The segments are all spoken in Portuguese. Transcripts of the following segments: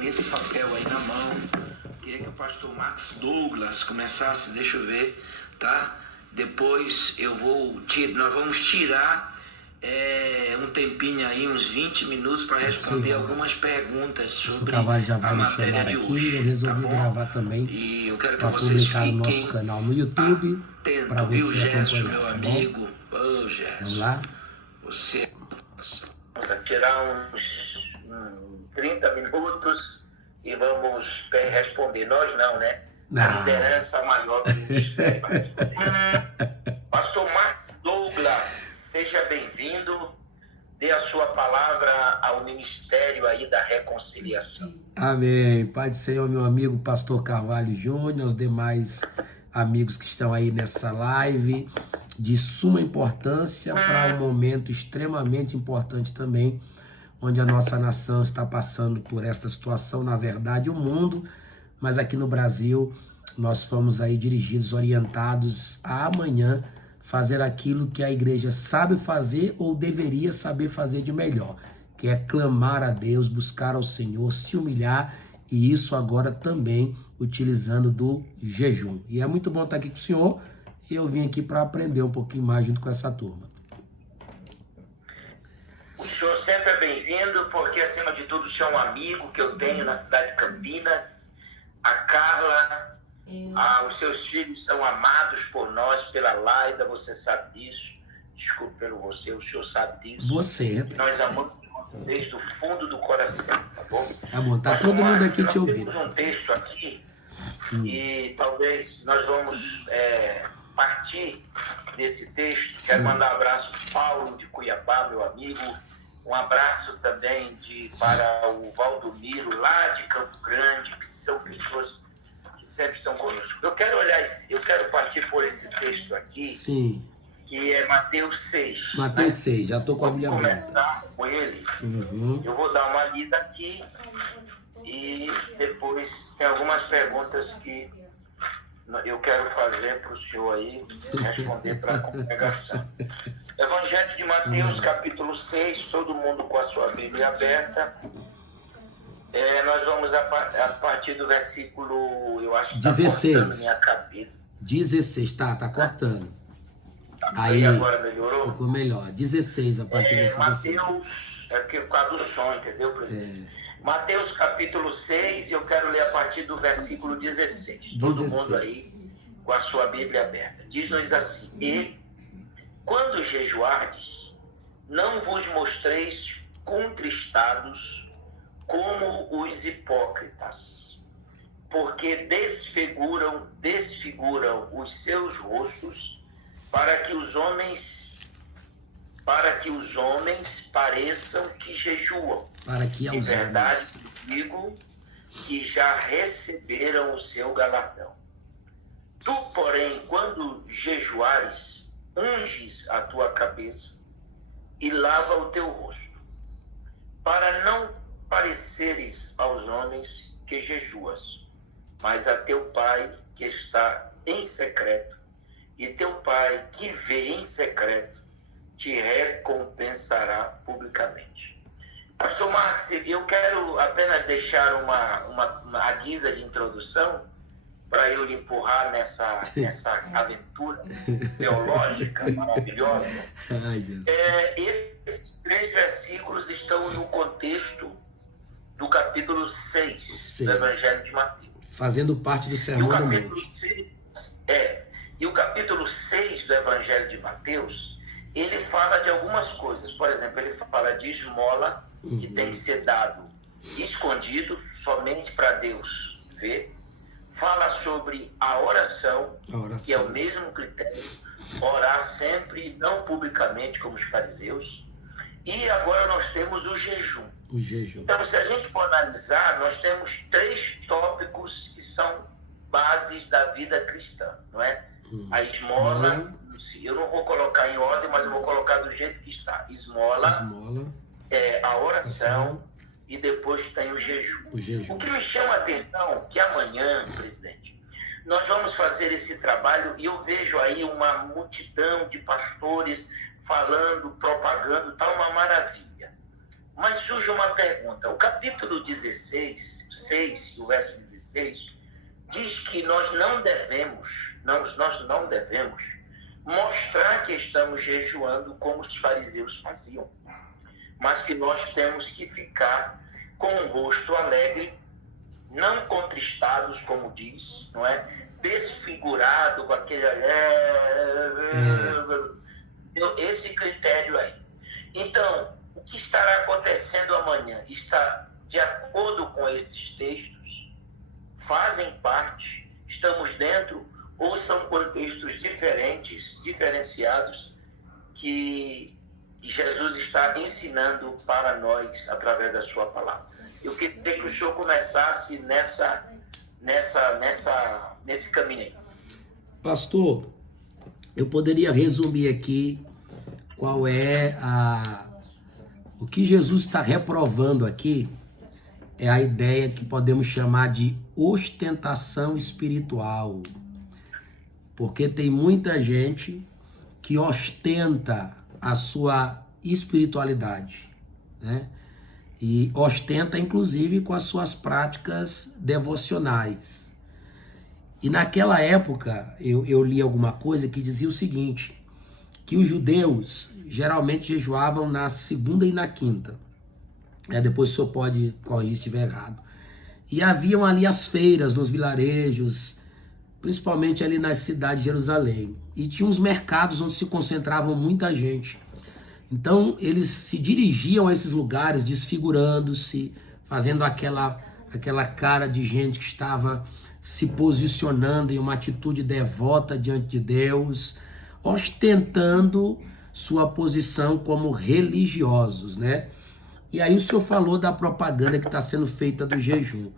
caneta e papel aí na mão. Queria que o pastor Max Douglas começasse, deixa eu ver, tá? Depois nós vamos tirar um tempinho aí, uns 20 minutos, para responder algumas perguntas sobre a matéria de hoje. Eu resolvi gravar também para publicar no nosso canal no YouTube, para você acompanhar, meu amigo. Gerson, vamos lá? Você vai tirar uns 30 minutos e vamos responder. Nós não, né? A liderança maior do ministério vai responder. Pastor Max Douglas, seja bem-vindo. Dê a sua palavra ao ministério aí da reconciliação. Amém. Pai do Senhor, meu amigo pastor Carvalho Júnior, os demais amigos que estão aí nessa live, de suma importância para um momento extremamente importante também, onde a nossa nação está passando por esta situação, na verdade o mundo, mas aqui no Brasil nós fomos aí dirigidos, orientados a amanhã fazer aquilo que a igreja sabe fazer ou deveria saber fazer de melhor, que é clamar a Deus, buscar ao Senhor, se humilhar, e isso agora também utilizando do jejum. E é muito bom estar aqui com o senhor, e eu vim aqui para aprender um pouquinho mais junto com essa turma. O senhor sempre é bem-vindo, porque acima de tudo o senhor é um amigo que eu tenho na cidade de Campinas, a Carla. Os seus filhos são amados por nós, pela Laida, você sabe disso. Desculpe pelo você, o senhor sabe disso. Você. Nós amamos vocês do fundo do coração, tá bom? Tá bom, tá todo mundo aqui te ouvindo. Nós temos um texto aqui e talvez nós vamos partir desse texto. Quero mandar um abraço para Paulo de Cuiabá, meu amigo. Um abraço também para o Valdomiro, lá de Campo Grande, que são pessoas sempre estão conosco. Eu quero partir por esse texto aqui. Sim. Que é Mateus 6. Mateus 6, já estou com a Bíblia aberta. Vou começar com ele. Eu vou dar uma lida aqui e depois tem algumas perguntas que eu quero fazer para o senhor aí responder para a congregação. Evangelho de Mateus, capítulo 6, todo mundo com a sua Bíblia aberta. Nós vamos a partir do versículo, eu acho que está cortando minha cabeça. 16, tá cortando. Aí agora melhorou? Ficou melhor. 16 a partir desse Mateus, por causa do som, entendeu, presidente? Mateus capítulo 6, eu quero ler a partir do versículo 16. Todo mundo aí com a sua Bíblia aberta. Diz-nos assim: E quando jejuardes, não vos mostreis contristados como os hipócritas, porque desfiguram os seus rostos para que os homens pareçam que jejuam. Em verdade digo que já receberam o seu galardão. Tu, porém, quando jejuares, unges a tua cabeça e lava o teu rosto, para não pareceres aos homens que jejuas, mas a teu Pai que está em secreto, e teu Pai que vê em secreto te recompensará publicamente. Pastor Marcos, eu quero apenas deixar uma guisa de introdução para eu lhe empurrar nessa aventura teológica maravilhosa. Esses 3 versículos estão no contexto do capítulo 6 do Evangelho de Mateus. Fazendo parte do Sermão do Monte. E o capítulo 6 do Evangelho de Mateus, ele fala de algumas coisas. Por exemplo, ele fala de esmola, que tem que ser dado escondido, somente para Deus ver. Fala sobre a oração, que é o mesmo critério, orar sempre, não publicamente, como os fariseus. E agora nós temos o jejum. Então, se a gente for analisar, nós temos 3 tópicos que são bases da vida cristã, não é? A esmola, eu não vou colocar em ordem, mas eu vou colocar do jeito que está. Esmola, a oração e depois tem o jejum. O que me chama a atenção é que amanhã, presidente, nós vamos fazer esse trabalho e eu vejo aí uma multidão de pastores falando, propagando, tá uma maravilha. Mas surge uma pergunta. O capítulo 16, 6, o verso 16, diz que nós não devemos mostrar que estamos jejuando como os fariseus faziam, mas que nós temos que ficar com o rosto alegre, não contristados, como diz, não é? Desfigurado, com aquele... Esse critério aí. Então, o que estará acontecendo amanhã está de acordo com esses textos? Fazem parte? Estamos dentro? Ou são contextos diferenciados, que Jesus está ensinando para nós através da sua palavra? Eu queria que o senhor começasse nesse caminho aí. Pastor, eu poderia resumir aqui qual é o que Jesus está reprovando aqui, é a ideia que podemos chamar de ostentação espiritual. Porque tem muita gente que ostenta a sua espiritualidade, né? E ostenta, inclusive, com as suas práticas devocionais. E naquela época, eu li alguma coisa que dizia o seguinte, que os judeus geralmente jejuavam na segunda e na quinta. Depois o senhor pode corrigir se estiver errado. E haviam ali as feiras nos vilarejos, principalmente ali na cidade de Jerusalém. E tinha uns mercados onde se concentravam muita gente. Então, eles se dirigiam a esses lugares desfigurando-se, fazendo aquela cara de gente que estava se posicionando em uma atitude devota diante de Deus, ostentando sua posição como religiosos, né? E aí o senhor falou da propaganda que está sendo feita do jejum.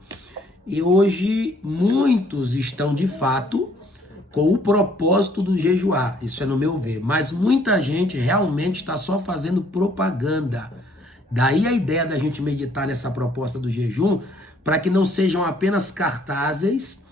E hoje muitos estão de fato com o propósito do jejuar, isso é no meu ver, mas muita gente realmente está só fazendo propaganda. Daí a ideia da gente meditar nessa proposta do jejum, para que não sejam apenas cartazes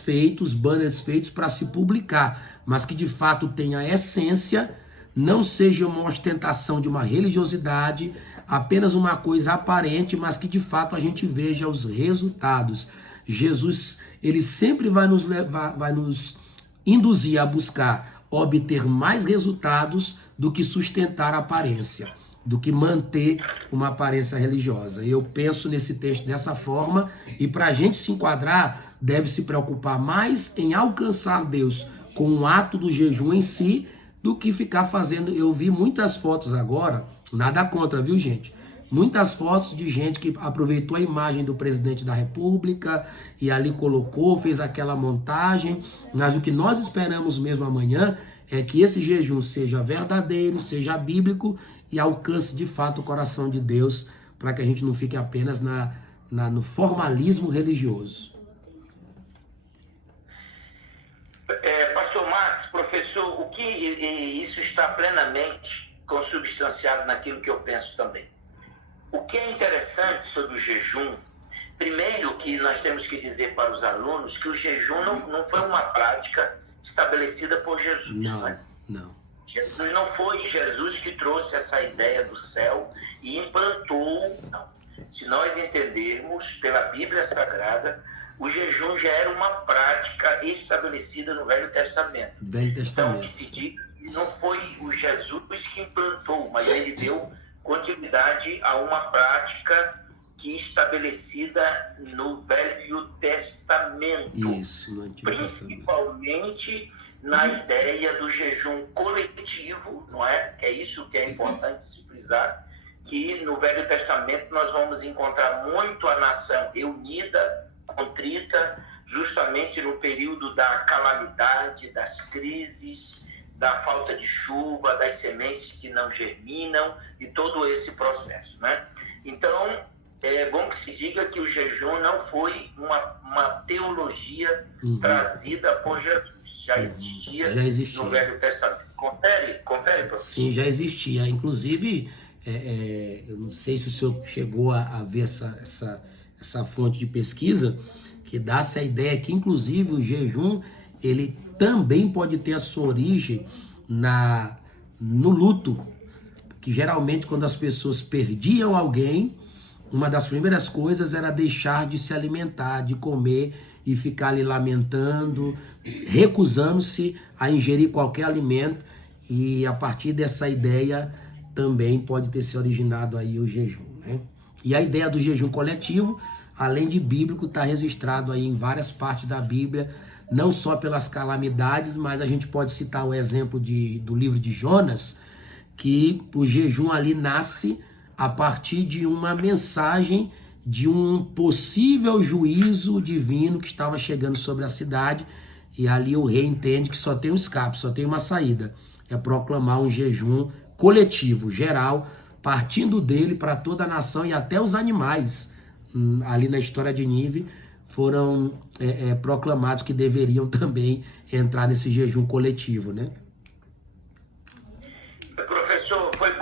feitos, banners feitos para se publicar, mas que de fato tenha a essência, não seja uma ostentação de uma religiosidade, apenas uma coisa aparente, mas que de fato a gente veja os resultados. Jesus, ele sempre vai nos levar, vai nos induzir a buscar obter mais resultados do que sustentar a aparência, do que manter uma aparência religiosa. Eu penso nesse texto dessa forma, e para a gente se enquadrar, deve se preocupar mais em alcançar Deus com o ato do jejum em si, do que ficar fazendo. Eu vi muitas fotos agora, nada contra, viu, gente? Muitas fotos de gente que aproveitou a imagem do presidente da República e ali colocou, fez aquela montagem, mas o que nós esperamos mesmo amanhã é que esse jejum seja verdadeiro, seja bíblico e alcance de fato o coração de Deus, para que a gente não fique apenas no formalismo religioso. Pastor Marcos, professor, o que isso está plenamente consubstanciado naquilo que eu penso também. O que é interessante sobre o jejum, primeiro que nós temos que dizer para os alunos que o jejum não foi uma prática estabelecida por Jesus. Não. Jesus não foi Jesus que trouxe essa ideia do céu e implantou, não. Se nós entendermos pela Bíblia Sagrada, o jejum já era uma prática estabelecida no Velho Testamento. Então, que se diz, não foi o Jesus que implantou, mas ele deu continuidade a uma prática que estabelecida no Velho Testamento. Isso, no Antigo principalmente na ideia do jejum coletivo, não é? Que é isso que é importante se frisar, que no Velho Testamento nós vamos encontrar muito a nação reunida, contrita, justamente no período da calamidade, das crises, da falta de chuva, das sementes que não germinam e todo esse processo, né? Então, é bom que se diga que o jejum não foi uma teologia trazida por Jesus. Já existia no Velho Testamento. Confere, professor? Sim, já existia. Inclusive, eu não sei se o senhor chegou a ver essa fonte de pesquisa, que dá-se a ideia que, inclusive, o jejum, ele também pode ter a sua origem no luto, que geralmente quando as pessoas perdiam alguém, uma das primeiras coisas era deixar de se alimentar, de comer e ficar ali lamentando, recusando-se a ingerir qualquer alimento. E a partir dessa ideia também pode ter se originado aí o jejum, né? E a ideia do jejum coletivo, além de bíblico, está registrado aí em várias partes da Bíblia, não só pelas calamidades, mas a gente pode citar o exemplo do livro de Jonas, que o jejum ali nasce a partir de uma mensagem de um possível juízo divino que estava chegando sobre a cidade, e ali o rei entende que só tem um escape, só tem uma saída, é proclamar um jejum coletivo, geral, partindo dele para toda a nação e até os animais, ali na história de Nínive, foram proclamados que deveriam também entrar nesse jejum coletivo, né? Professor, foi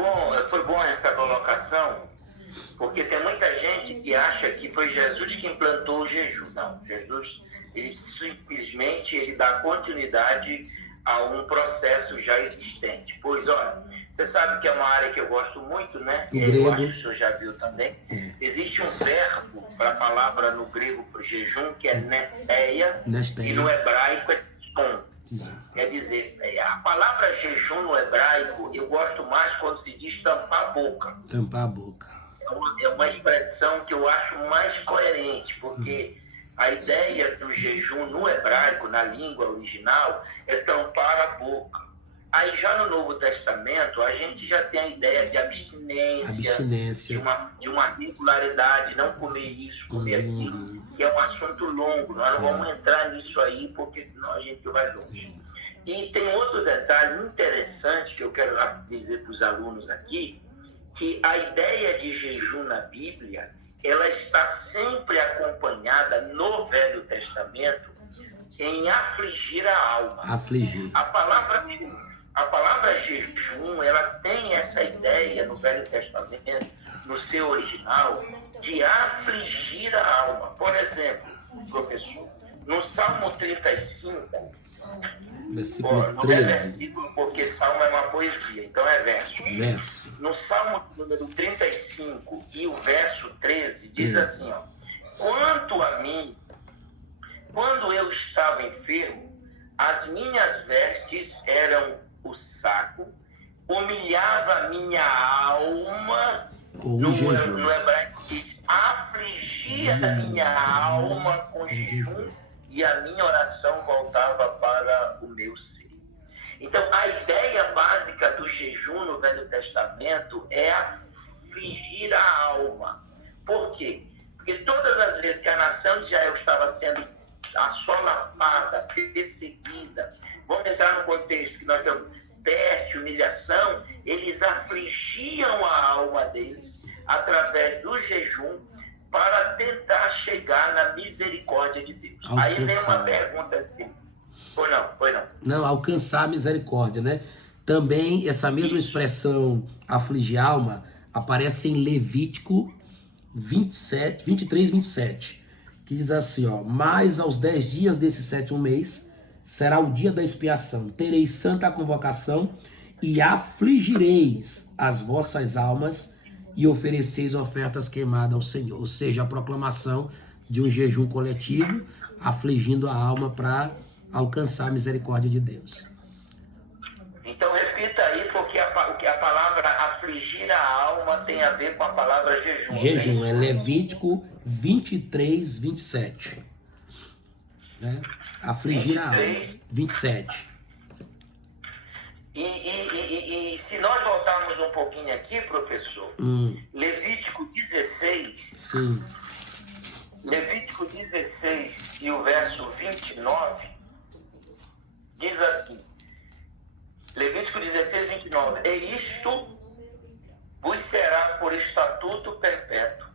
bom essa colocação, porque tem muita gente que acha que foi Jesus que implantou o jejum. Não, Jesus, ele simplesmente dá continuidade a um processo já existente. Pois, olha, você sabe que é uma área que eu gosto muito, né? Eu acho que o senhor já viu também. Existe um verbo para a palavra no grego para o jejum, que é nesteia, e no hebraico é tzom. Quer dizer, a palavra jejum no hebraico, eu gosto mais quando se diz tampar a boca. Tampar a boca. É uma expressão que eu acho mais coerente, porque a ideia do jejum no hebraico, na língua original, é tampar a boca. Aí já no Novo Testamento, a gente já tem a ideia de abstinência. De uma regularidade, não comer isso, comer aquilo, que é um assunto longo. Nós não vamos entrar nisso aí, porque senão a gente vai longe. E tem outro detalhe interessante que eu quero dizer para os alunos aqui, que a ideia de jejum na Bíblia, ela está sempre acompanhada no Velho Testamento em afligir a alma. Afligir. A palavra jejum, ela tem essa ideia no Velho Testamento, no seu original, de afligir a alma. Por exemplo, professor, no Salmo 35, versículo não 13. é versículo, porque Salmo é uma poesia, então é verso. No Salmo número 35 e o verso 13, diz assim, ó: quanto a mim, quando eu estava enfermo, as minhas vestes eram o saco, humilhava a minha alma, no hebraico diz, afligia a minha alma com jejum, e a minha oração voltava para o meu ser. Então, a ideia básica do jejum no Velho Testamento é afligir a alma. Por quê? Porque todas as vezes que a nação de Israel estava sendo assolapada, perseguida, vamos entrar no contexto que nós temos peste, humilhação, eles afligiam a alma deles através do jejum para tentar chegar na misericórdia de Deus. Alcançar. Aí vem uma pergunta assim. Foi não. Não, alcançar a misericórdia, né? Também essa mesma expressão afligir a alma aparece em Levítico 23, 27, que diz assim, ó: mas aos 10 dias desse 7º mês será o dia da expiação, tereis santa convocação e afligireis as vossas almas e ofereceis ofertas queimadas ao Senhor. Ou seja, a proclamação de um jejum coletivo, afligindo a alma para alcançar a misericórdia de Deus. Então repita aí, porque a palavra afligir a alma tem a ver com a palavra jejum. Jejum é Levítico 23, 27. Né? Afligir 23, a alma. 27. E se nós voltarmos um pouquinho aqui, professor, Levítico 16, sim. Levítico 16 e o verso 29, diz assim, Levítico 16, 29, e isto vos será por estatuto perpétuo,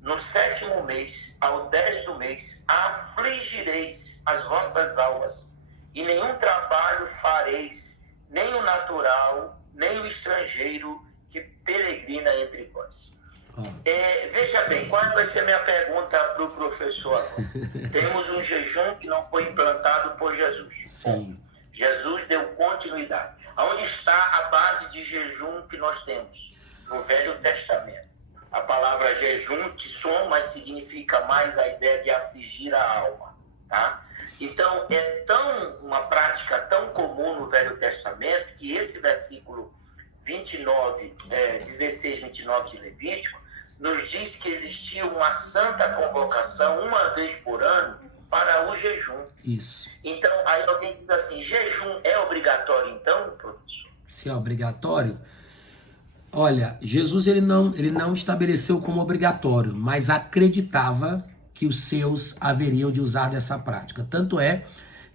no 7º mês, ao 10 do mês, afligireis as vossas almas, e nenhum trabalho fareis, nem o natural, nem o estrangeiro que peregrina entre vós. Veja bem, qual vai ser a minha pergunta para o professor? Temos um jejum que não foi implantado por Jesus. Sim. Jesus deu continuidade. Onde está a base de jejum que nós temos? No Velho Testamento. A palavra jejum, tson, mas significa mais a ideia de afligir a alma, tá? Então, é uma prática tão comum no Velho Testamento que esse versículo 16, 29 de Levítico, nos diz que existia uma santa convocação uma vez por ano para o jejum. Isso. Então, aí alguém diz assim, jejum é obrigatório então, professor? Se é obrigatório? Olha, Jesus ele não estabeleceu como obrigatório, mas acreditava que os seus haveriam de usar dessa prática. Tanto é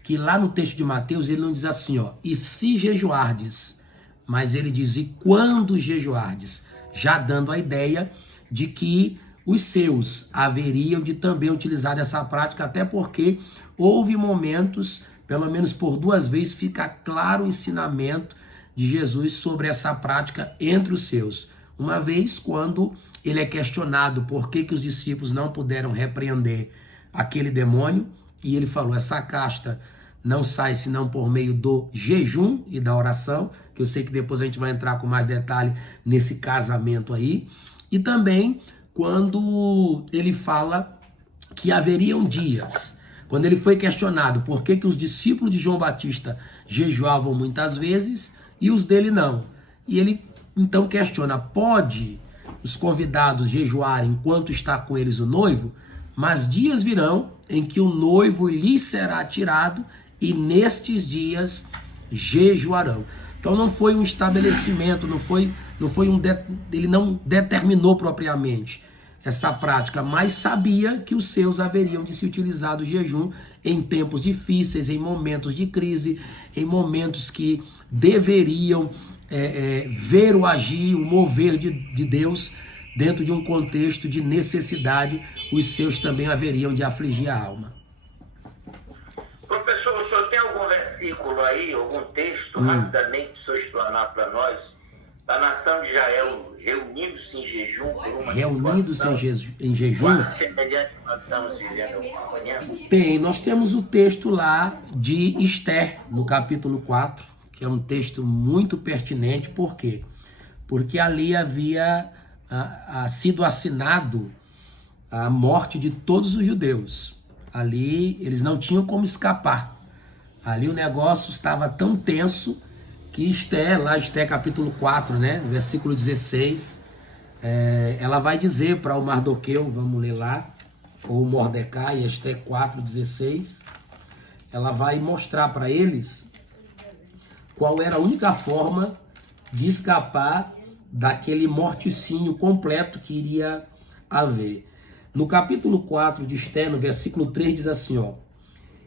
que lá no texto de Mateus ele não diz assim, ó, e se jejuardes, mas ele diz, e quando jejuardes, já dando a ideia de que os seus haveriam de também utilizar dessa prática, até porque houve momentos, pelo menos por 2 vezes, fica claro o ensinamento de Jesus sobre essa prática entre os seus. Uma vez, quando ele é questionado por que os discípulos não puderam repreender aquele demônio, e ele falou, essa casta não sai senão por meio do jejum e da oração, que eu sei que depois a gente vai entrar com mais detalhe nesse casamento aí. E também quando ele fala que haveriam dias, quando ele foi questionado por que os discípulos de João Batista jejuavam muitas vezes e os dele não. E ele então questiona, pode os convidados jejuarem enquanto está com eles o noivo? Mas dias virão em que o noivo lhes será tirado e nestes dias jejuarão. Então não foi um estabelecimento, ele não determinou propriamente essa prática, mas sabia que os seus haveriam de se utilizar do jejum em tempos difíceis, em momentos de crise, em momentos que deveriam ver o agir, o mover de Deus dentro de um contexto de necessidade, os seus também haveriam de afligir a alma. Professor, o senhor tem algum versículo aí, algum texto, rapidamente, para o senhor explanar para nós, da nação de Israel reunidos em jejum por uma reunidos em jejum? Quase semelhante que nós estamos vivendo amanhã? Tem, nós temos o texto lá de Esther, no capítulo 4, que é um texto muito pertinente, por quê? Porque ali havia sido assinado a morte de todos os judeus. Ali eles não tinham como escapar. Ali o negócio estava tão tenso que Esther capítulo 4, né, versículo 16, ela vai dizer para o Mardoqueu, vamos ler lá, ou Mordecai, Esther 4, 16, ela vai mostrar para eles qual era a única forma de escapar daquele morticínio completo que iria haver. No capítulo 4 de Esther, no versículo 3, diz assim, ó,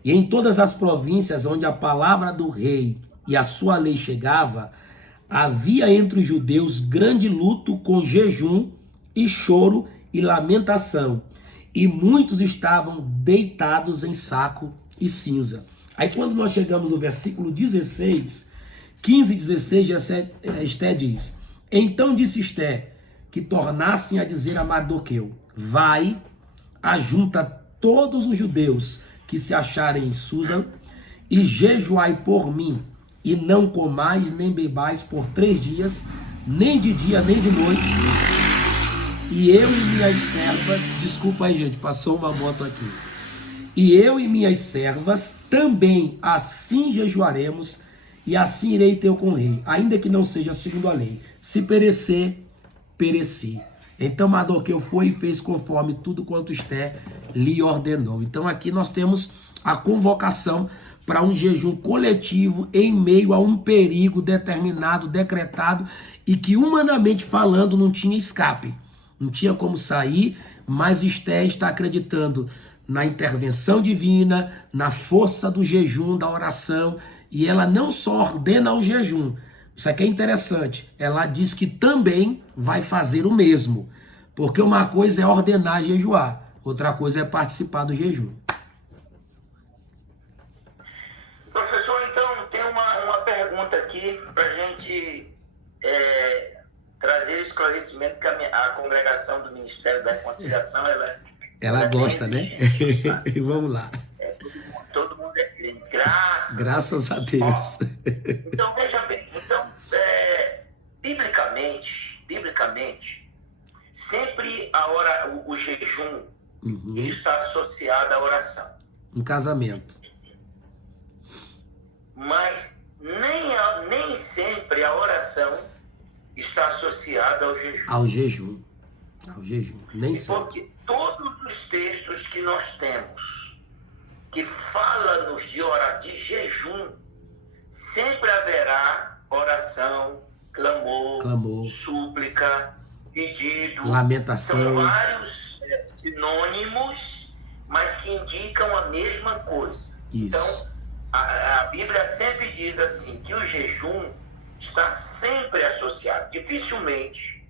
e em todas as províncias onde a palavra do rei e a sua lei chegava, havia entre os judeus grande luto com jejum e choro e lamentação, e muitos estavam deitados em saco e cinza. Aí quando nós chegamos no versículo 16, 15 e 16, Esther diz, então disse Esther que tornassem a dizer a Mardoqueu, vai, ajunta todos os judeus que se acharem em Susa e jejuai por mim, e não comais nem bebais por 3 dias, nem de dia nem de noite. E eu e minhas servas, desculpa aí gente, passou uma moto aqui. E eu e minhas servas também assim jejuaremos, e assim irei ter com o rei, ainda que não seja segundo a lei. Se perecer, pereci. Então Mardoqueu foi e fez conforme tudo quanto Esther lhe ordenou. Então aqui nós temos a convocação para um jejum coletivo em meio a um perigo determinado, decretado, e que humanamente falando não tinha escape, não tinha como sair, mas Esther está acreditando na intervenção divina, na força do jejum, da oração, e ela não só ordena o jejum, isso aqui é interessante, ela diz que também vai fazer o mesmo, porque uma coisa é ordenar jejuar, outra coisa é participar do jejum. Professor, então tem uma pergunta aqui para a gente trazer esclarecimento, que a congregação do Ministério da Reconciliação, ela gosta, né? Vamos lá. Todo mundo é crente, graças a Deus. Então, veja bem, biblicamente, sempre o jejum ele Uhum. está associado à oração. Um casamento. Mas nem sempre a oração está associada ao jejum. Ao jejum. Ao jejum. Nem sempre. Porque todos os textos que nós temos que falam-nos de jejum, sempre haverá oração, clamor, súplica, pedido. Lamentação. São vários sinônimos, mas que indicam a mesma coisa. Isso. Então, a Bíblia sempre diz assim, que o jejum está sempre associado. Dificilmente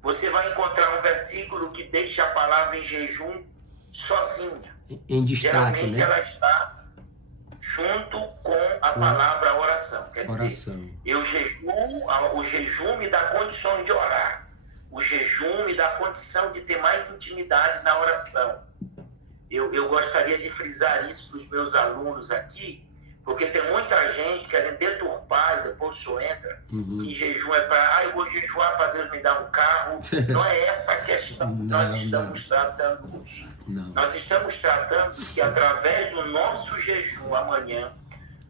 você vai encontrar um versículo que deixa a palavra em jejum sozinha. Em destaque, Geralmente né? ela está junto com a palavra oração. Quer oração. dizer, o jejum me dá condições de orar. O jejum me dá condição de ter mais intimidade na oração. Eu gostaria de frisar isso para os meus alunos aqui, porque tem muita gente querendo deturpar, e depois o senhor entra, que jejum é para, eu vou jejuar para Deus me dar um carro. Não é essa a questão que nós estamos tratando hoje. Nós estamos tratando que através do nosso jejum amanhã,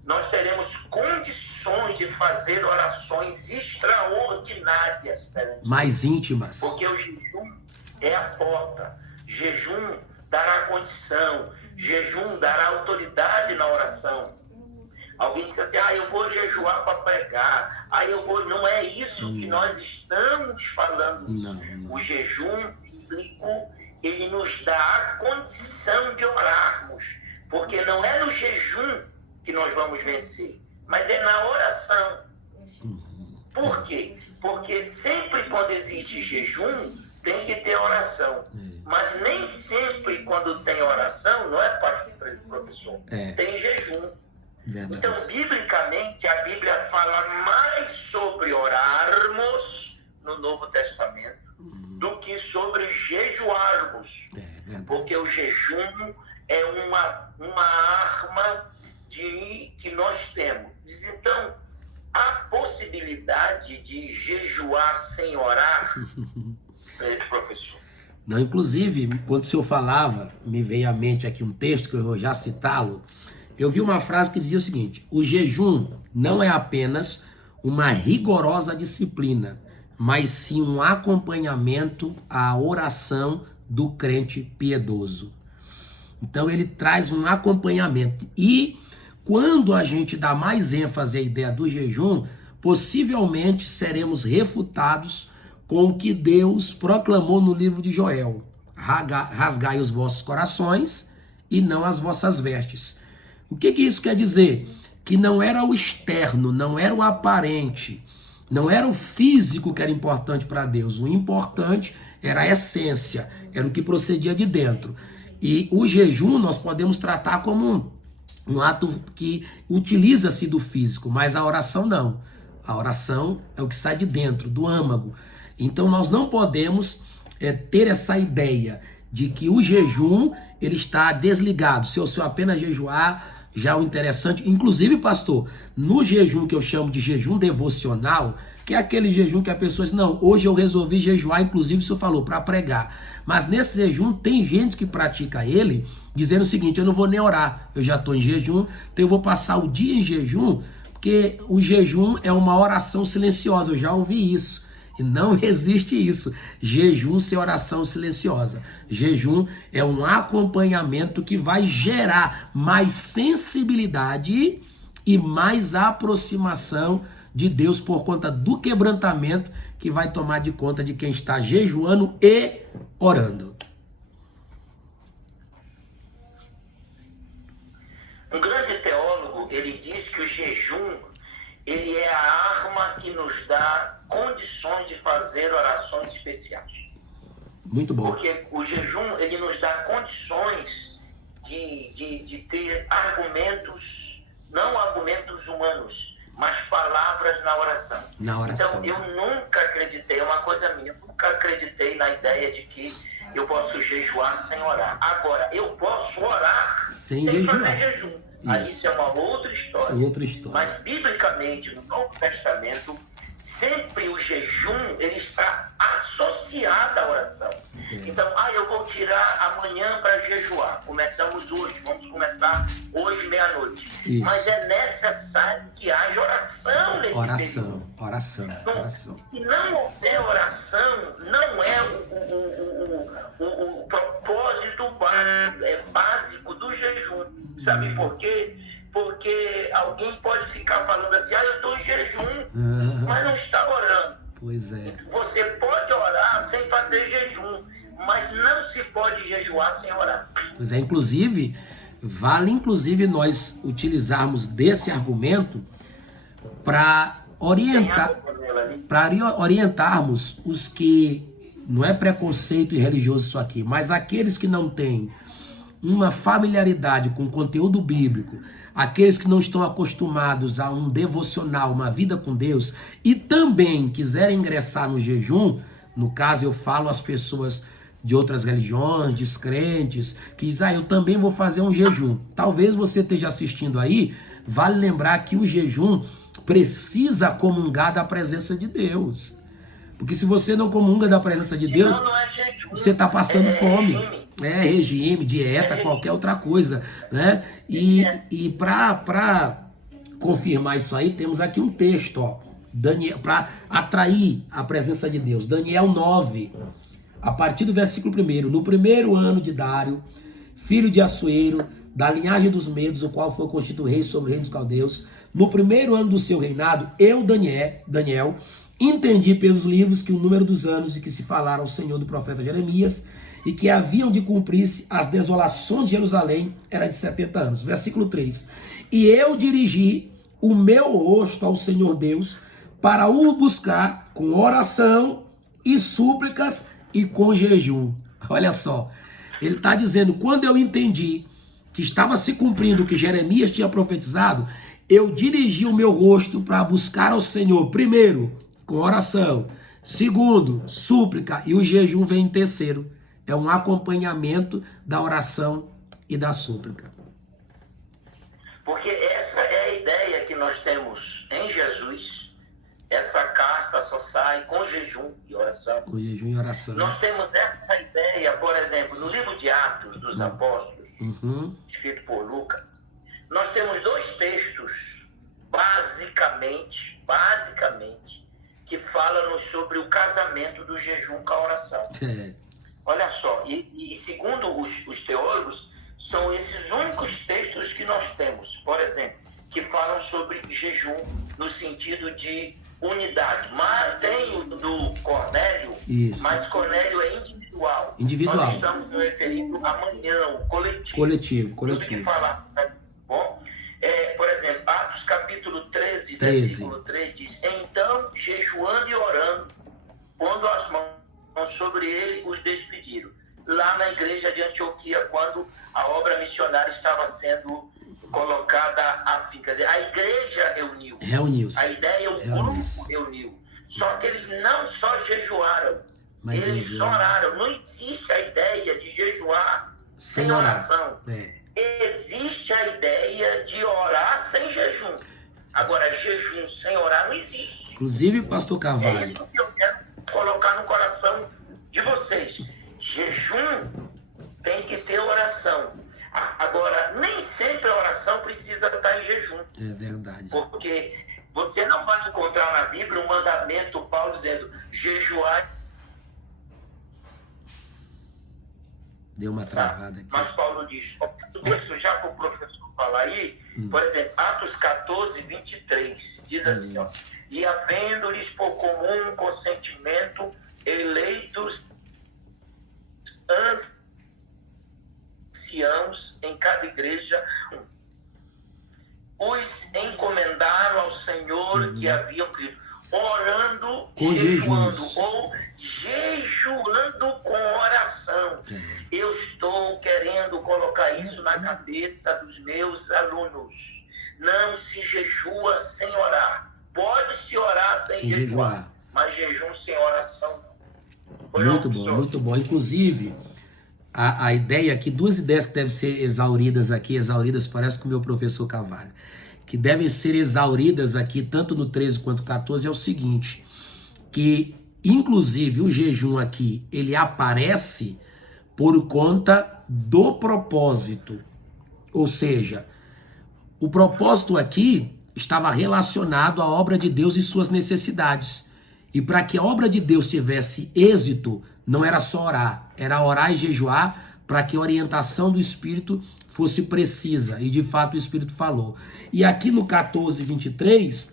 nós teremos condições de fazer orações extraordinárias. Mais íntimas. Porque o jejum é a porta. Jejum dará condição. Jejum dará autoridade na oração. Alguém disse assim, eu vou jejuar para pregar. Não é isso que nós estamos falando. Não. O jejum bíblico, ele nos dá a condição de orarmos. Porque não é no jejum que nós vamos vencer, mas é na oração. Por quê? Porque sempre quando existe jejum, tem que ter oração. Mas nem sempre quando tem oração, não é, professor? Tem jejum. Verdade. Então, biblicamente, a Bíblia fala mais sobre orarmos no Novo Testamento do que sobre jejuarmos. Porque o jejum é uma arma que nós temos. Então, há possibilidade de jejuar sem orar, professor? Não, inclusive, quando o senhor falava, me veio à mente aqui um texto que eu vou já citá-lo. Eu vi uma frase que dizia o seguinte: o jejum não é apenas uma rigorosa disciplina, mas sim um acompanhamento à oração do crente piedoso. Então ele traz um acompanhamento. E quando a gente dá mais ênfase à ideia do jejum, possivelmente seremos refutados com o que Deus proclamou no livro de Joel: rasgai os vossos corações e não as vossas vestes. O que isso quer dizer? Que não era o externo, não era o aparente, não era o físico que era importante para Deus. O importante era a essência, era o que procedia de dentro. E o jejum nós podemos tratar como um ato que utiliza-se do físico, mas a oração não. A oração é o que sai de dentro, do âmago. Então nós não podemos ter essa ideia de que o jejum ele está desligado. Se eu apenas jejuar, já o interessante, inclusive, pastor, no jejum que eu chamo de jejum devocional, que é aquele jejum que a pessoa diz, não, hoje eu resolvi jejuar, inclusive o senhor falou, para pregar. Mas nesse jejum tem gente que pratica ele, dizendo o seguinte: eu não vou nem orar, eu já estou em jejum, então eu vou passar o dia em jejum, porque o jejum é uma oração silenciosa, eu já ouvi isso. E não existe isso. Jejum sem oração silenciosa. Jejum é um acompanhamento que vai gerar mais sensibilidade e mais aproximação de Deus por conta do quebrantamento que vai tomar de conta de quem está jejuando e orando. Um grande teólogo, ele diz que o jejum, ele é a arma que nos dá condições de fazer orações especiais. Muito bom. Porque o jejum, ele nos dá condições de ter argumentos, não argumentos humanos, mas palavras na oração. Na oração. Então, eu nunca acreditei, é uma coisa minha, nunca acreditei na ideia de que eu posso jejuar sem orar. Agora, eu posso orar sem fazer jejum. Aí isso é uma outra história. Outra história. Mas, biblicamente, no Novo Testamento, sempre o jejum ele está associado à oração. Então, eu vou tirar amanhã para jejuar. Começamos hoje, vamos começar hoje meia-noite. Mas é necessário que haja oração nesse período. Oração. Se não houver oração, não é o propósito básico do jejum. Sabe por quê? Porque alguém pode ficar falando assim, eu estou em jejum, mas não está orando. Pois é. Você pode orar sem fazer jejum, mas não se pode jejuar sem orar. Pois é, vale inclusive nós utilizarmos desse argumento para orientarmos os que, não é preconceito e religioso isso aqui, mas aqueles que não têm uma familiaridade com o conteúdo bíblico, aqueles que não estão acostumados a um devocional, uma vida com Deus, e também quiserem ingressar no jejum, no caso eu falo às pessoas de outras religiões, descrentes, que dizem, eu também vou fazer um jejum. Talvez você esteja assistindo aí, vale lembrar que o jejum precisa comungar da presença de Deus. Porque se você não comunga da presença de Deus, você está passando fome. Regime, dieta, qualquer outra coisa, né? E para confirmar isso aí, temos aqui um texto, Daniel, para atrair a presença de Deus. Daniel 9, a partir do versículo 1. No primeiro ano de Dário, filho de Assuero, da linhagem dos Medos, o qual foi constituído rei sobre o reino dos caldeus, no primeiro ano do seu reinado, eu, Daniel, entendi pelos livros que o número dos anos de que se falaram ao Senhor do profeta Jeremias e que haviam de cumprir-se as desolações de Jerusalém era de 70 anos. Versículo 3. E eu dirigi o meu rosto ao Senhor Deus para o buscar com oração e súplicas e com jejum. Olha só, ele está dizendo, quando eu entendi que estava se cumprindo o que Jeremias tinha profetizado, eu dirigi o meu rosto para buscar ao Senhor, primeiro, com oração, segundo, súplica, e o jejum vem em terceiro. É um acompanhamento da oração e da súplica. Porque essa é a ideia que nós temos em Jesus. Essa casta só sai com jejum e oração. Com jejum e oração. Nós temos essa ideia, por exemplo, no livro de Atos dos Apóstolos, escrito por Lucas, nós temos dois textos, basicamente, que falam sobre o casamento do jejum com a oração. Olha só, e segundo os teólogos, são esses únicos textos que nós temos, por exemplo, que falam sobre jejum no sentido de unidade. Mas tem o do Cornélio, mas Cornélio é individual. Nós estamos nos referindo a amanhã, o coletivo. Tudo que falar, tá bom? Por exemplo, Atos capítulo 13, versículo 3 diz, então, jejuando e orando, pondo as mãos sobre ele, os despediram. Lá na igreja de Antioquia, quando a obra missionária estava sendo colocada a fim. Quer dizer, a igreja reuniu-se. A ideia, o grupo reuniu. Só que eles não só jejuaram, eles oraram. Não existe a ideia de jejuar sem oração. Existe a ideia de orar sem jejum. Agora, jejum sem orar não existe. Inclusive, pastor Carvalho. É isso que eu quero colocar no coração de vocês. Jejum tem que ter oração. Agora, nem sempre a oração precisa estar em jejum. É verdade. Porque você não vai encontrar na Bíblia um mandamento, Paulo dizendo, jejuar. Deu uma travada aqui. Mas Paulo diz, isso já para o professor falar aí, por exemplo, Atos 14, 23, diz assim, e havendo-lhes por comum consentimento eleitos anciãos em cada igreja, os encomendaram ao Senhor que haviam crido, orando, jejuando, ou jejuando com oração. Eu estou querendo colocar isso na cabeça dos meus alunos. Não se jejua sem orar. Pode-se orar sem jejuar, mas jejum sem oração não. Muito bom. Inclusive, a ideia aqui, duas ideias que devem ser exauridas parece com o meu professor Carvalho, que devem ser exauridas aqui, tanto no 13 quanto no 14, é o seguinte: que, inclusive, o jejum aqui, ele aparece por conta do propósito. Ou seja, o propósito aqui estava relacionado à obra de Deus e suas necessidades. E para que a obra de Deus tivesse êxito, não era só orar, era orar e jejuar para que a orientação do Espírito fosse precisa. E de fato o Espírito falou. E aqui no 14:23,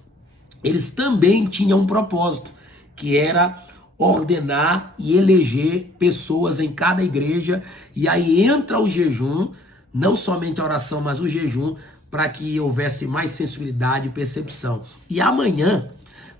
eles também tinham um propósito, que era ordenar e eleger pessoas em cada igreja. E aí entra o jejum, não somente a oração, mas o jejum, para que houvesse mais sensibilidade e percepção. E amanhã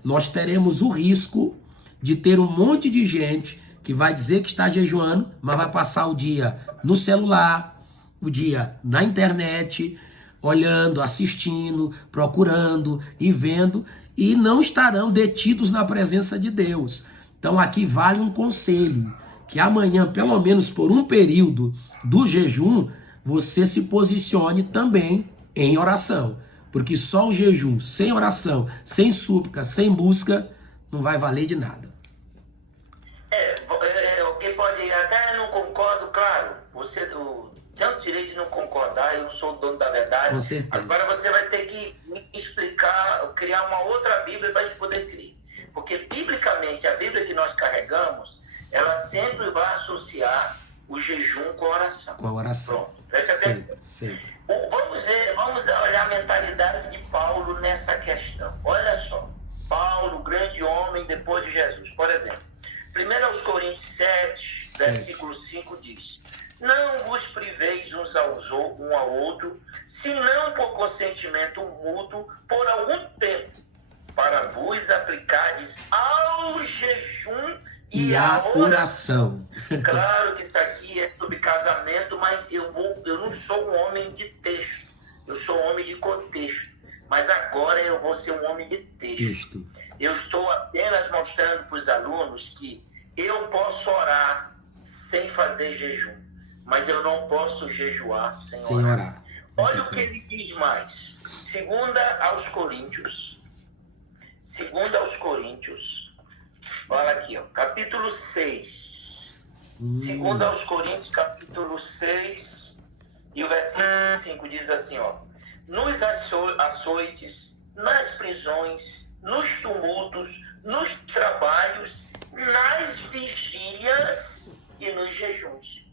nós teremos o risco de ter um monte de gente que vai dizer que está jejuando, mas vai passar o dia no celular, o dia na internet, olhando, assistindo, procurando e vendo, e não estarão detidos na presença de Deus. Então aqui vale um conselho, que amanhã, pelo menos por um período do jejum, você se posicione também em oração. Porque só o jejum, sem oração, sem súplica, sem busca, não vai valer de nada. Alguém pode até não concordo, claro, você tem o direito de não concordar, eu não sou o dono da verdade. Com certeza. Agora você vai ter que me explicar, criar uma outra Bíblia para a gente poder crer. Porque, biblicamente, a Bíblia que nós carregamos, ela sempre vai associar o jejum com a oração. Com a oração. Pronto, preste atenção. Sempre. Vamos olhar a mentalidade de Paulo nessa questão. Olha só, Paulo, grande homem depois de Jesus. Por exemplo, 1 Coríntios 7, versículo 5 diz: não vos priveis um ao outro, senão por consentimento mútuo, por algum tempo, para vos aplicardes ao jejum e à oração. Claro que isso aqui é sobre casamento, mas eu não sou um homem de texto, eu sou um homem de contexto. Mas agora eu vou ser um homem de texto. Eu estou apenas mostrando para os alunos que eu posso orar sem fazer jejum, mas eu não posso jejuar sem orar. Olha o que ele diz mais. 2 Coríntios, olha aqui, ó, capítulo 6. 2 Coríntios, capítulo 6, e o versículo 5 diz assim, ó: nos açoites, nas prisões, nos tumultos, nos trabalhos, nas vigílias e nos jejuns.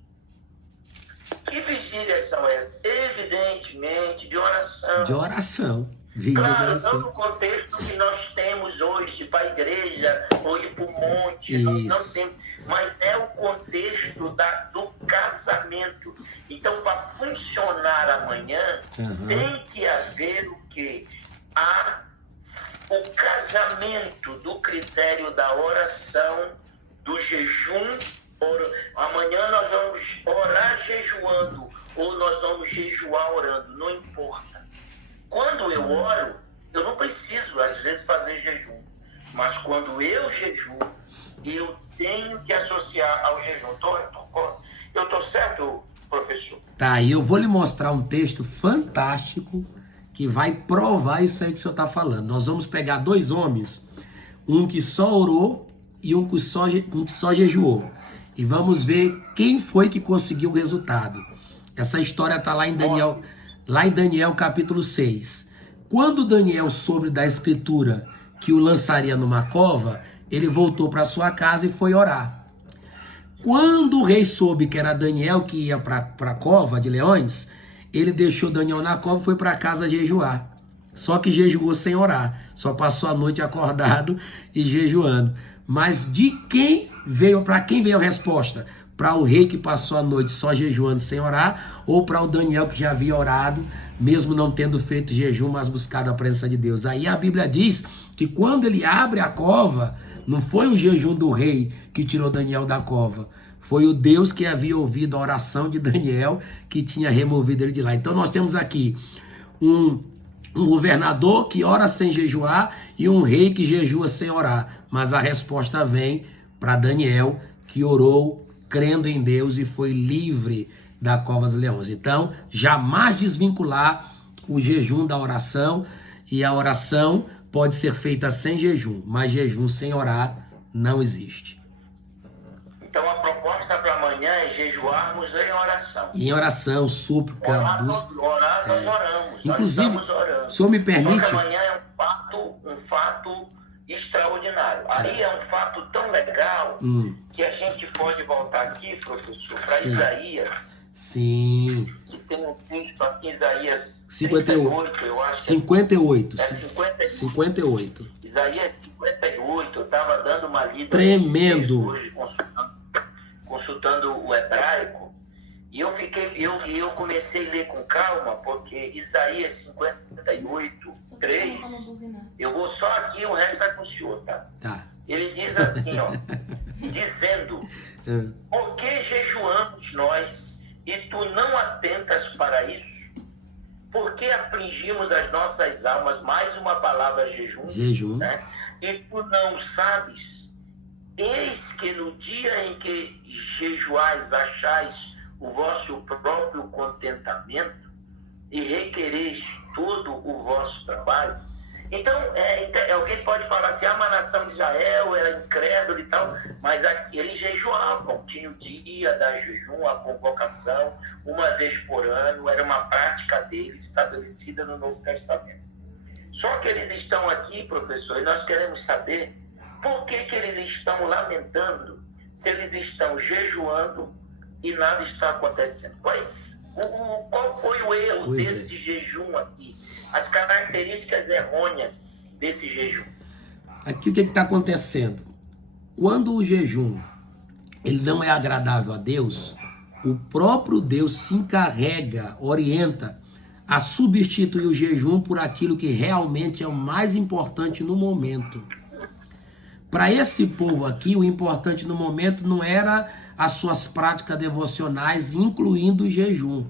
Que vigílias são essas? Evidentemente, de oração. De oração. Claro, não no contexto que nós temos hoje, para a igreja, ou ir para o monte, não tem, mas é o contexto do casamento. Então, para funcionar amanhã, tem que haver o quê? O casamento do critério da oração, do jejum. Amanhã nós vamos orar jejuando, ou nós vamos jejuar orando, não importa. Quando eu oro, eu não preciso, às vezes, fazer jejum. Mas quando eu jejuo, eu tenho que associar ao jejum. Eu estou certo, professor? Tá, e eu vou lhe mostrar um texto fantástico que vai provar isso aí que o senhor está falando. Nós vamos pegar dois homens, um que só orou e um que só jejuou. E vamos ver quem foi que conseguiu o resultado. Essa história está lá em Daniel capítulo 6. Quando Daniel soube da escritura que o lançaria numa cova, ele voltou para sua casa e foi orar. Quando o rei soube que era Daniel que ia para a cova de leões, ele deixou Daniel na cova e foi para casa jejuar. Só que jejuou sem orar. Só passou a noite acordado e jejuando. Mas para quem veio a resposta? Para o rei que passou a noite só jejuando sem orar, ou para o Daniel que já havia orado, mesmo não tendo feito jejum, mas buscado a presença de Deus. Aí a Bíblia diz que quando ele abre a cova, não foi o jejum do rei que tirou Daniel da cova, foi o Deus que havia ouvido a oração de Daniel que tinha removido ele de lá. Então nós temos aqui um governador que ora sem jejuar e um rei que jejua sem orar. Mas a resposta vem para Daniel, que orou crendo em Deus e foi livre da cova dos leões. Então, jamais desvincular o jejum da oração, e a oração pode ser feita sem jejum, mas jejum sem orar Não existe. Então a proposta para amanhã é jejuarmos em oração. Em oração, súplica, Orar, busca. nós oramos. Inclusive, nós estamos orando. o senhor me Só permite? que amanhã é um fato extraordinário. Aí é um fato tão legal que a gente pode voltar aqui, professor, para Isaías. Sim. Que tem um texto aqui, Isaías 58, eu acho. 58. É 58. 58. Isaías 58, eu estava dando uma lida Tremendo. hoje, consultando o hebraico, e eu comecei a ler com calma, porque Isaías 58, 3, eu vou só aqui, o resto vai com o senhor, tá? Tá. Ele diz assim, ó, dizendo, por que jejuamos nós e tu não atentas para isso? Por que afligimos as nossas almas? Mais uma palavra, jejum. Né? E tu não sabes? Eis que no dia em que jejuais, achais o vosso próprio contentamento e requereis todo o vosso trabalho. Então, alguém pode falar assim, a nação de Israel era incrédula e tal, mas eles jejuavam, tinha o dia da jejum, a convocação, uma vez por ano, era uma prática deles estabelecida no Novo Testamento. Só que eles estão aqui, professor, e nós queremos saber por que eles estão lamentando se eles estão jejuando e nada está acontecendo. Qual foi o erro desse jejum aqui? As características errôneas desse jejum. Aqui o que está acontecendo? Quando o jejum ele não é agradável a Deus, o próprio Deus se encarrega, orienta a substituir o jejum por aquilo que realmente é o mais importante no momento. Para esse povo aqui, o importante no momento não era as suas práticas devocionais, incluindo o jejum.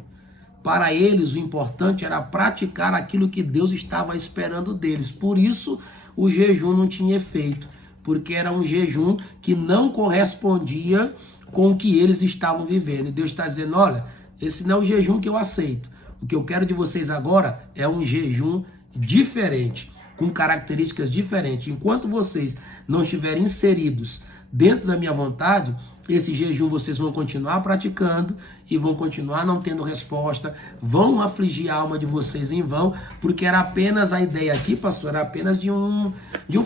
Para eles, o importante era praticar aquilo que Deus estava esperando deles. Por isso, o jejum não tinha efeito, porque era um jejum que não correspondia com o que eles estavam vivendo. E Deus está dizendo, olha, esse não é o jejum que eu aceito. O que eu quero de vocês agora é um jejum diferente, com características diferentes. Enquanto vocês não estiverem inseridos dentro da minha vontade, esse jejum vocês vão continuar praticando e vão continuar não tendo resposta, vão afligir a alma de vocês em vão, porque era apenas a ideia aqui, pastor, era apenas de um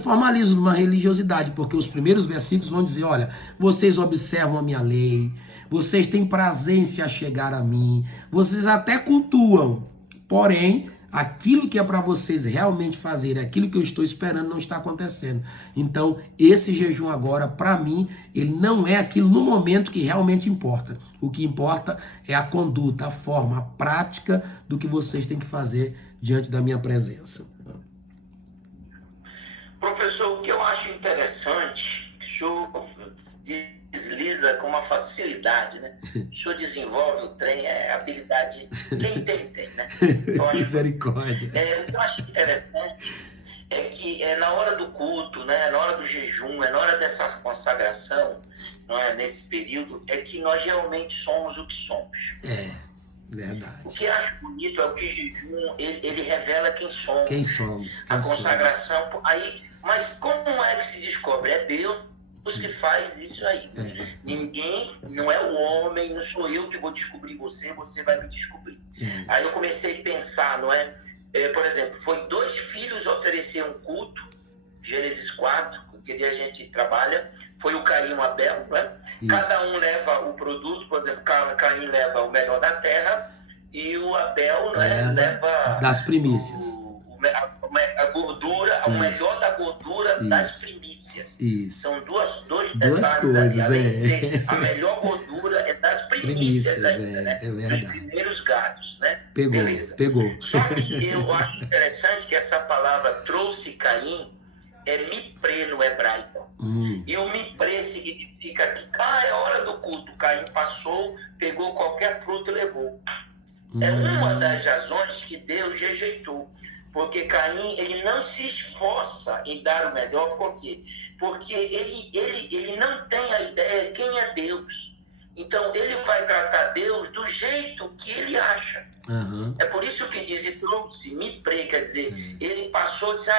formalismo, de uma religiosidade, porque os primeiros versículos vão dizer, olha, vocês observam a minha lei, vocês têm prazer em se achegar a mim, vocês até cultuam, porém, aquilo que é para vocês realmente fazerem, aquilo que eu estou esperando não está acontecendo. Então, esse jejum agora, para mim, ele não é aquilo no momento que realmente importa. O que importa é a conduta, a forma, a prática do que vocês têm que fazer diante da minha presença. Professor, o que eu acho interessante, que o senhor desliza com uma facilidade, né? O senhor desenvolve o trem, é habilidade, quem tem, né? Misericórdia. O que eu acho interessante é que na hora do culto, né? Na hora do jejum, na hora dessa consagração, não é? Nesse período, é que nós realmente somos o que somos. Verdade. O que eu acho bonito é o que o jejum, ele revela quem somos. Quem somos. A consagração, aí, mas como é que se descobre? É Deus que faz isso aí. Ninguém, não é o homem, não sou eu que vou descobrir você, você vai me descobrir. Aí eu comecei a pensar, não é? Por exemplo, foi 2 filhos oferecer um culto, Gênesis 4, que a gente trabalha, foi o Caim e o Abel, não é? Cada um leva o produto, por exemplo, Caim leva o melhor da terra e o Abel leva das primícias. A gordura, o melhor da gordura das primícias. Isso. São dois duas coisas, a melhor gordura é das primícias ainda, né? É verdade. Dos primeiros gados, né? Pegou. Só que eu acho interessante que essa palavra trouxe Caim, é mipre no hebraico. E o mipre significa que, é hora do culto, Caim passou, pegou qualquer fruto e levou. É uma das razões que Deus rejeitou. Porque Caim, ele não se esforça em dar o melhor, por quê? Porque ele não tem a ideia de quem é Deus. Então, ele vai tratar Deus do jeito que ele acha. Uhum. É por isso que diz, e trouxe, me prei, quer dizer, ele passou, disse,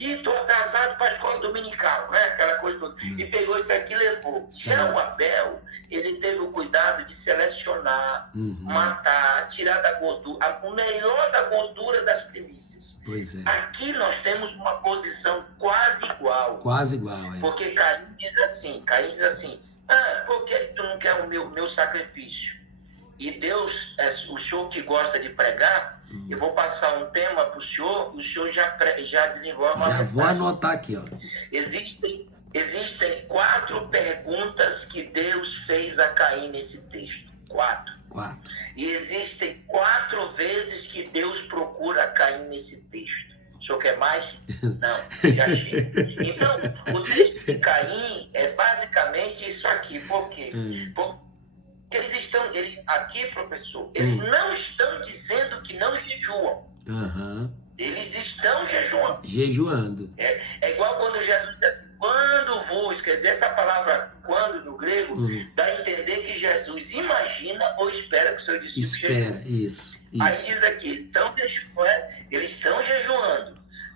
estou atrasado para a escola dominical, né? Aquela coisa toda. E pegou isso aqui e levou. Já o Abel, ele teve o cuidado de selecionar, matar, tirar da gordura, o melhor da gordura das primícias. Pois é. Aqui nós temos uma posição quase igual. Quase igual, é. Porque Caim diz assim, por que tu não quer o meu sacrifício? E Deus, o senhor que gosta de pregar, eu vou passar um tema para o senhor já desenvolve uma mensagem. Vou anotar aqui, ó. Existem 4 perguntas que Deus fez a Caim nesse texto. 4. E existem 4 vezes que Deus procura Caim nesse texto. O senhor quer mais? Não, já chega. Então, o texto de Caim é basicamente isso aqui. Por quê? Porque aqui, professor, eles não estão dizendo que não jejuam. Eles estão jejuando. É igual quando Jesus diz assim, quando vos, quer dizer, essa palavra quando no grego, dá a entender que Jesus imagina ou espera que o seu discípulo jejuem. Isso. Aí diz aqui, eles estão jejuando.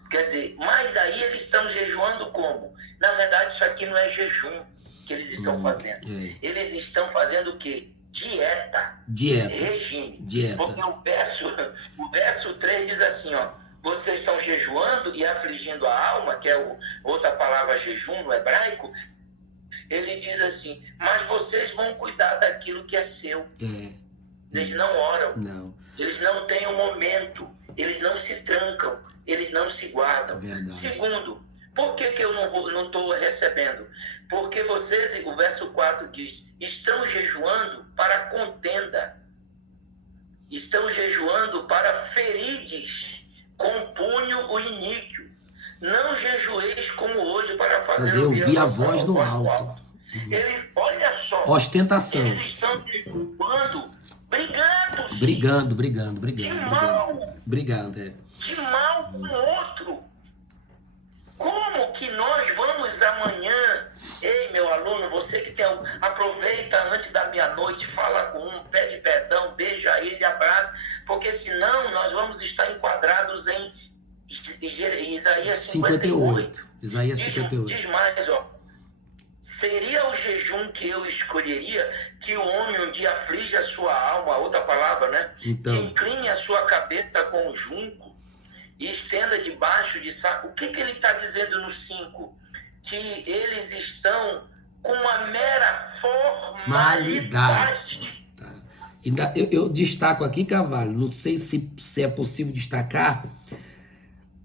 Quer dizer, mas aí eles estão jejuando como? Na verdade, isso aqui não é jejum que eles estão fazendo. Eles estão fazendo o quê? Dieta. Regime. Porque o verso 3 diz assim, ó, vocês estão jejuando e afligindo a alma, que é outra palavra jejum no hebraico. Ele diz assim, mas vocês vão cuidar daquilo que é seu. Eles não oram. Não. Eles não têm um momento. Eles não se trancam. Eles não se guardam. Segundo, por que eu não estou recebendo? Porque vocês, o verso 4 diz, estão jejuando para contenda. Estão jejuando para ferides com punho o iníquo. Não jejueis como hoje para fazer ouvir a voz no alto. Eles, olha só. Ostentação. Eles estão jejuando brigados. Brigando. De mal. De mal com o outro. Como que nós vamos amanhã... Ei, meu aluno, você que aproveita antes da meia-noite, fala com pede perdão, beija ele, abraça, porque senão nós vamos estar enquadrados em Isaías 58. Isaías 58. Diz mais, ó. Seria o jejum que eu escolheria que o homem um dia aflige a sua alma, outra palavra, né? Então. Que incline a sua cabeça com o junco e estenda debaixo de saco. O que ele está dizendo no 5? Que eles estão com uma mera formalidade. Tá. Eu destaco aqui, Carvalho, não sei se é possível destacar,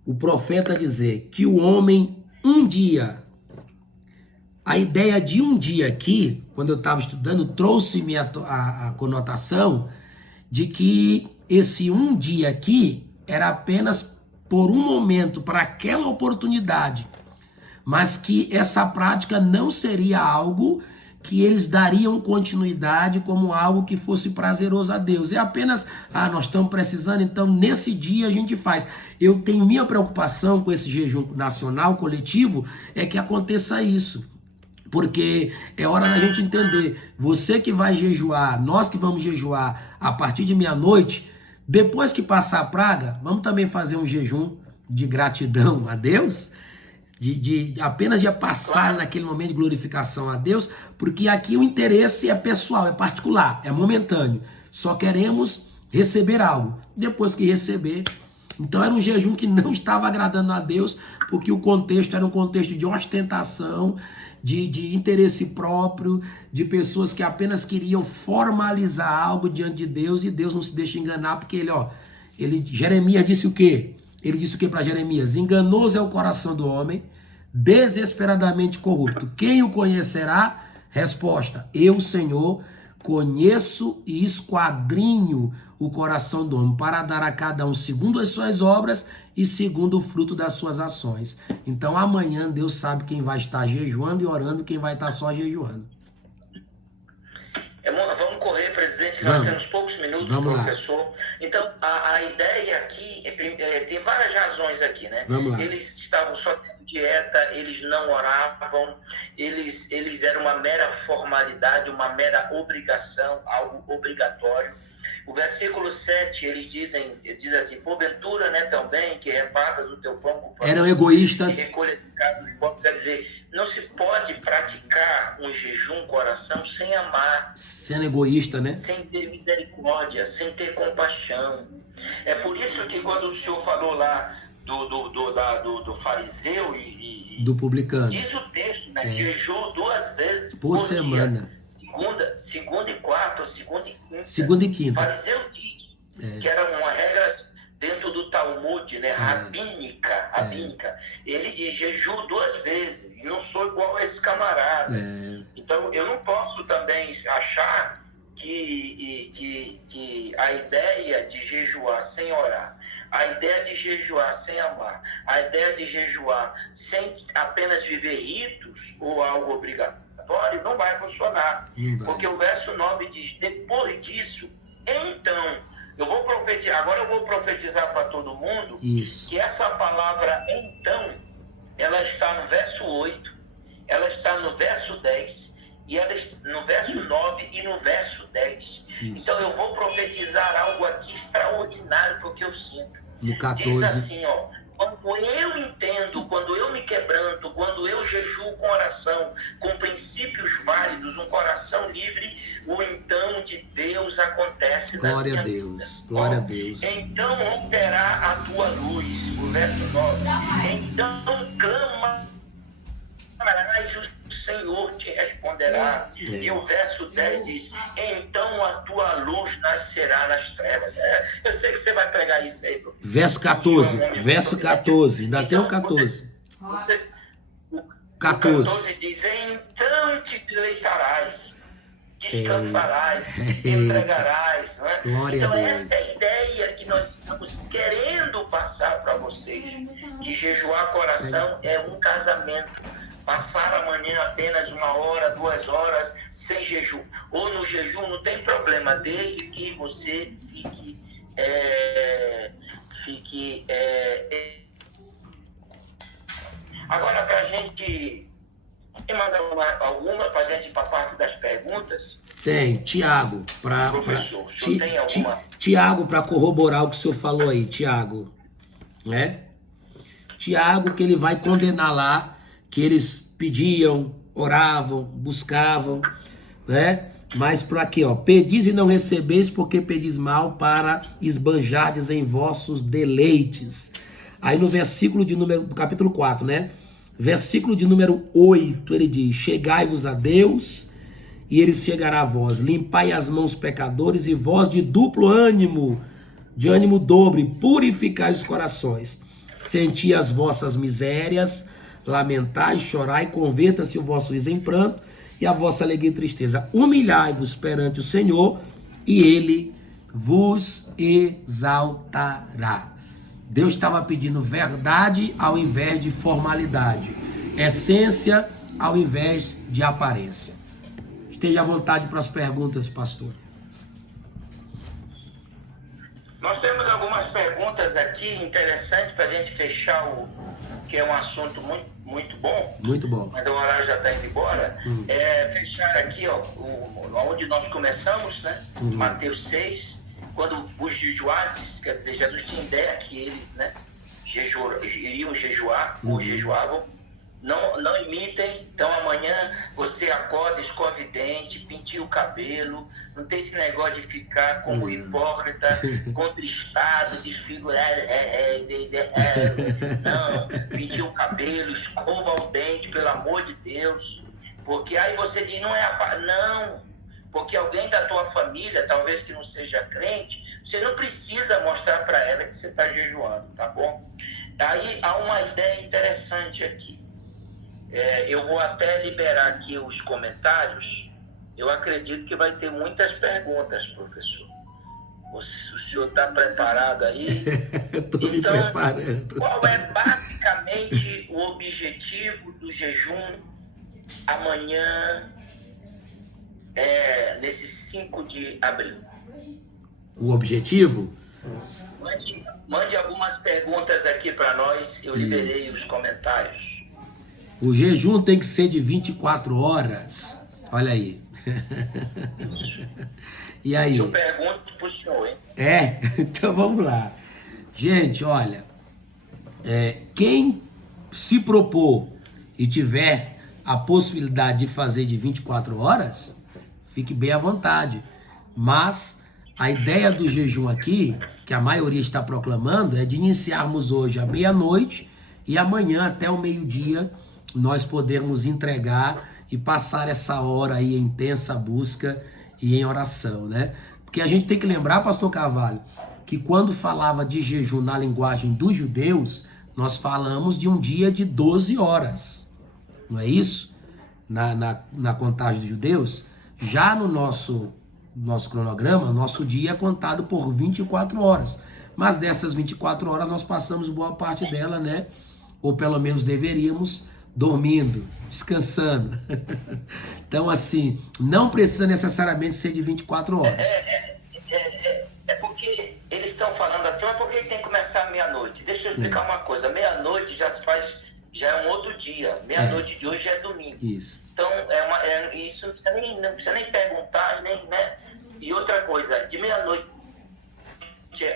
o profeta dizer que o homem um dia, a ideia de um dia aqui, quando eu estava estudando, trouxe-me a conotação de que esse um dia aqui era apenas por um momento, para aquela oportunidade, mas que essa prática não seria algo que eles dariam continuidade como algo que fosse prazeroso a Deus. É apenas, nós estamos precisando, então nesse dia a gente faz. Eu tenho minha preocupação com esse jejum nacional, coletivo, é que aconteça isso. Porque é hora da gente entender, você que vai jejuar, nós que vamos jejuar a partir de meia-noite, depois que passar a praga, vamos também fazer um jejum de gratidão a Deus, apenas de passar naquele momento de glorificação a Deus, porque aqui o interesse é pessoal, é particular, é momentâneo. Só queremos receber algo. Depois que receber, então era um jejum que não estava agradando a Deus, porque o contexto era um contexto de ostentação, de interesse próprio, de pessoas que apenas queriam formalizar algo diante de Deus, e Deus não se deixa enganar, porque Jeremias disse o quê? Ele disse o que para Jeremias? Enganoso é o coração do homem, desesperadamente corrupto. Quem o conhecerá? Resposta: eu, Senhor, conheço e esquadrinho o coração do homem, para dar a cada um segundo as suas obras e segundo o fruto das suas ações. Então amanhã Deus sabe quem vai estar jejuando e orando e quem vai estar só jejuando. Vamos correr, presidente, que nós temos poucos minutos, professor. Lá. Então, a ideia aqui, tem várias razões aqui, né? Vamos lá. Eles estavam só tendo dieta, eles não oravam, eles eram uma mera formalidade, uma mera obrigação, algo obrigatório. O versículo 7, ele diz assim, porventura, né, também, que repartas o teu pão com eram egoístas. recolha de casa de pão. Quer dizer, não se pode praticar um jejum com oração sem amar. Sendo egoísta, né? Sem ter misericórdia, sem ter compaixão. É por isso que quando o senhor falou lá do fariseu e do publicano, diz o texto, né? Jejum 2 vezes por semana. Dia. Segunda e quarta, segunda e quinta. Segunda e quinta. O fariseu diz que era uma regra dentro do Talmud, né? Rabínica. Ele diz jejum 2 vezes. Não sou igual a esse camarada. Então, eu não posso também achar que a ideia de jejuar sem orar, a ideia de jejuar sem amar, a ideia de jejuar sem apenas viver ritos ou algo obrigatório, não vai funcionar. Porque o verso 9 diz, depois disso, então, agora eu vou profetizar para todo mundo que essa palavra então, ela está no verso 8, ela está no verso 10, e ela está no verso 9 e no verso 10. Então eu vou profetizar algo aqui extraordinário, porque eu sinto. No 14. Diz assim, ó, quando eu entendo, quando eu me quebranto, quando eu jejuo com oração, com princípios válidos, um coração livre, o então de Deus acontece na minha vida. Glória a Deus. Então romperá a tua luz, o verso 9. Então clamarás, o Senhor te responderá. E o verso 10 diz, então a tua luz nascerá nas trevas. Eu sei que você vai pregar isso aí. Verso 14, ainda tem o 14. O 14 diz, então te deleitarás, descansarás, entregarás. Não é? Glória então a Deus. Essa é a ideia que nós estamos querendo passar para vocês, que jejuar coração é um casamento. Passar amanhã apenas 1 hora, 2 horas sem jejum, ou no jejum, não tem problema, desde que você fique Agora, para a gente, tem mais alguma para a gente ir para a parte das perguntas? Tem, Tiago, Professor, o senhor tem alguma? Tiago, para corroborar o que o senhor falou aí, Tiago, né? Tiago, que ele vai condenar lá que eles pediam, oravam, buscavam, né? Mas por aqui, ó, pedis e não recebeis, porque pedis mal para esbanjardes em vossos deleites. Aí no versículo do capítulo 4, né? Versículo de número 8, ele diz, chegai-vos a Deus, e ele chegará a vós, limpai as mãos pecadores, e vós de duplo ânimo, de ânimo dobre, purificai os corações, senti as vossas misérias, lamentai, chorai, converta-se o vosso riso em pranto e a vossa alegria e tristeza. Humilhai-vos perante o Senhor e Ele vos exaltará. Deus estava pedindo verdade ao invés de formalidade, essência ao invés de aparência. Esteja à vontade para as perguntas, pastor. Nós temos algumas perguntas aqui interessantes para a gente fechar que é um assunto muito bom. Muito bom. Mas o horário já está indo embora. Fechar aqui, ó, onde nós começamos, né? Mateus 6, quando os jejuantes, quer dizer, Jesus tinha ideia que eles, né, iriam jejuar, ou jejuavam. Não imitem. Então amanhã você acorda, escove dente, pinte o cabelo. Não tem esse negócio de ficar como hipócrita, contristado, desfigurado. Não, pinte o cabelo, escova o dente, pelo amor de Deus. Porque aí você diz, não é não. Porque alguém da tua família, talvez que não seja crente, você não precisa mostrar para ela que você está jejuando, tá bom? Aí há uma ideia interessante aqui. Eu vou até liberar aqui os comentários. Eu acredito que vai ter muitas perguntas, professor. O senhor está preparado aí? Estou me preparando. Qual é basicamente o objetivo do jejum amanhã, nesse 5 de abril? O objetivo? Mande algumas perguntas aqui para nós. Eu liberei os comentários. O jejum tem que ser de 24 horas. Olha aí. E aí? Eu pergunto pro senhor, hein? Então vamos lá. Gente, olha, quem se propor e tiver a possibilidade de fazer de 24 horas, fique bem à vontade. Mas a ideia do jejum aqui, que a maioria está proclamando, é de iniciarmos hoje à meia-noite e amanhã até o meio-dia nós podermos entregar e passar essa hora aí em intensa busca e em oração, né? Porque a gente tem que lembrar, pastor Carvalho, que quando falava de jejum na linguagem dos judeus, nós falamos de um dia de 12 horas, não é isso? Na contagem dos judeus. Já no nosso cronograma, nosso dia é contado por 24 horas. Mas dessas 24 horas nós passamos boa parte dela, né? Ou pelo menos deveríamos, dormindo, descansando. Então, assim, não precisa necessariamente ser de 24 horas. É porque eles estão falando assim, mas por que tem que começar meia-noite? Deixa eu explicar uma coisa. Meia-noite já é um outro dia. Meia-noite de hoje é domingo. Isso. Então, isso não precisa nem perguntar, nem, né? E outra coisa, de meia-noite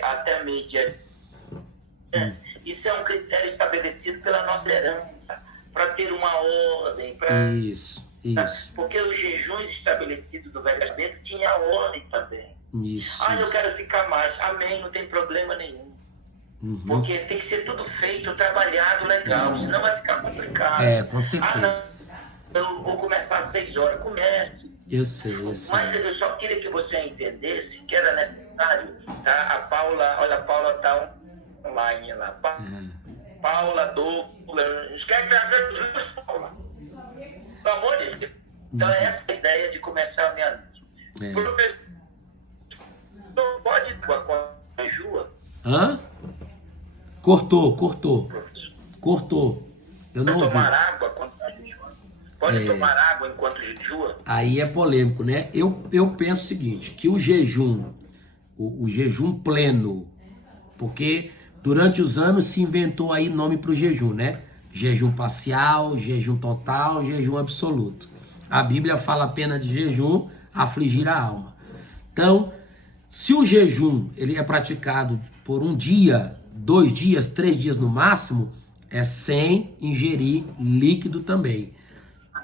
até meio-dia, isso é um critério estabelecido pela nossa herança, para ter uma ordem. Isso. Porque os jejuns estabelecidos do Velho Testamento tinha ordem também. Isso. Eu quero ficar mais. Amém, não tem problema nenhum. Porque tem que ser tudo feito, trabalhado, legal, senão vai ficar complicado. Com certeza. Eu vou começar às 6 horas. Comece. Eu sei. Mas eu só queria que você entendesse que era necessário, tá? A Paula tá online lá. Paula, Douglas, quer trazer os livros, Paula? Pelo amor de Deus. Então é essa a ideia de começar a meia-noite. Professor, não pode ir com a jejua? Cortou. Professor. Cortou. Eu não ouvi. Tomar água quando está jejuando? Pode tomar água enquanto jejua? Aí é polêmico, né? Eu penso o seguinte, que o jejum pleno, porque durante os anos se inventou aí nome para o jejum, né? Jejum parcial, jejum total, jejum absoluto. A Bíblia fala apenas de jejum, afligir a alma. Então, se o jejum ele é praticado por um dia, 2 dias, 3 dias no máximo, é sem ingerir líquido também.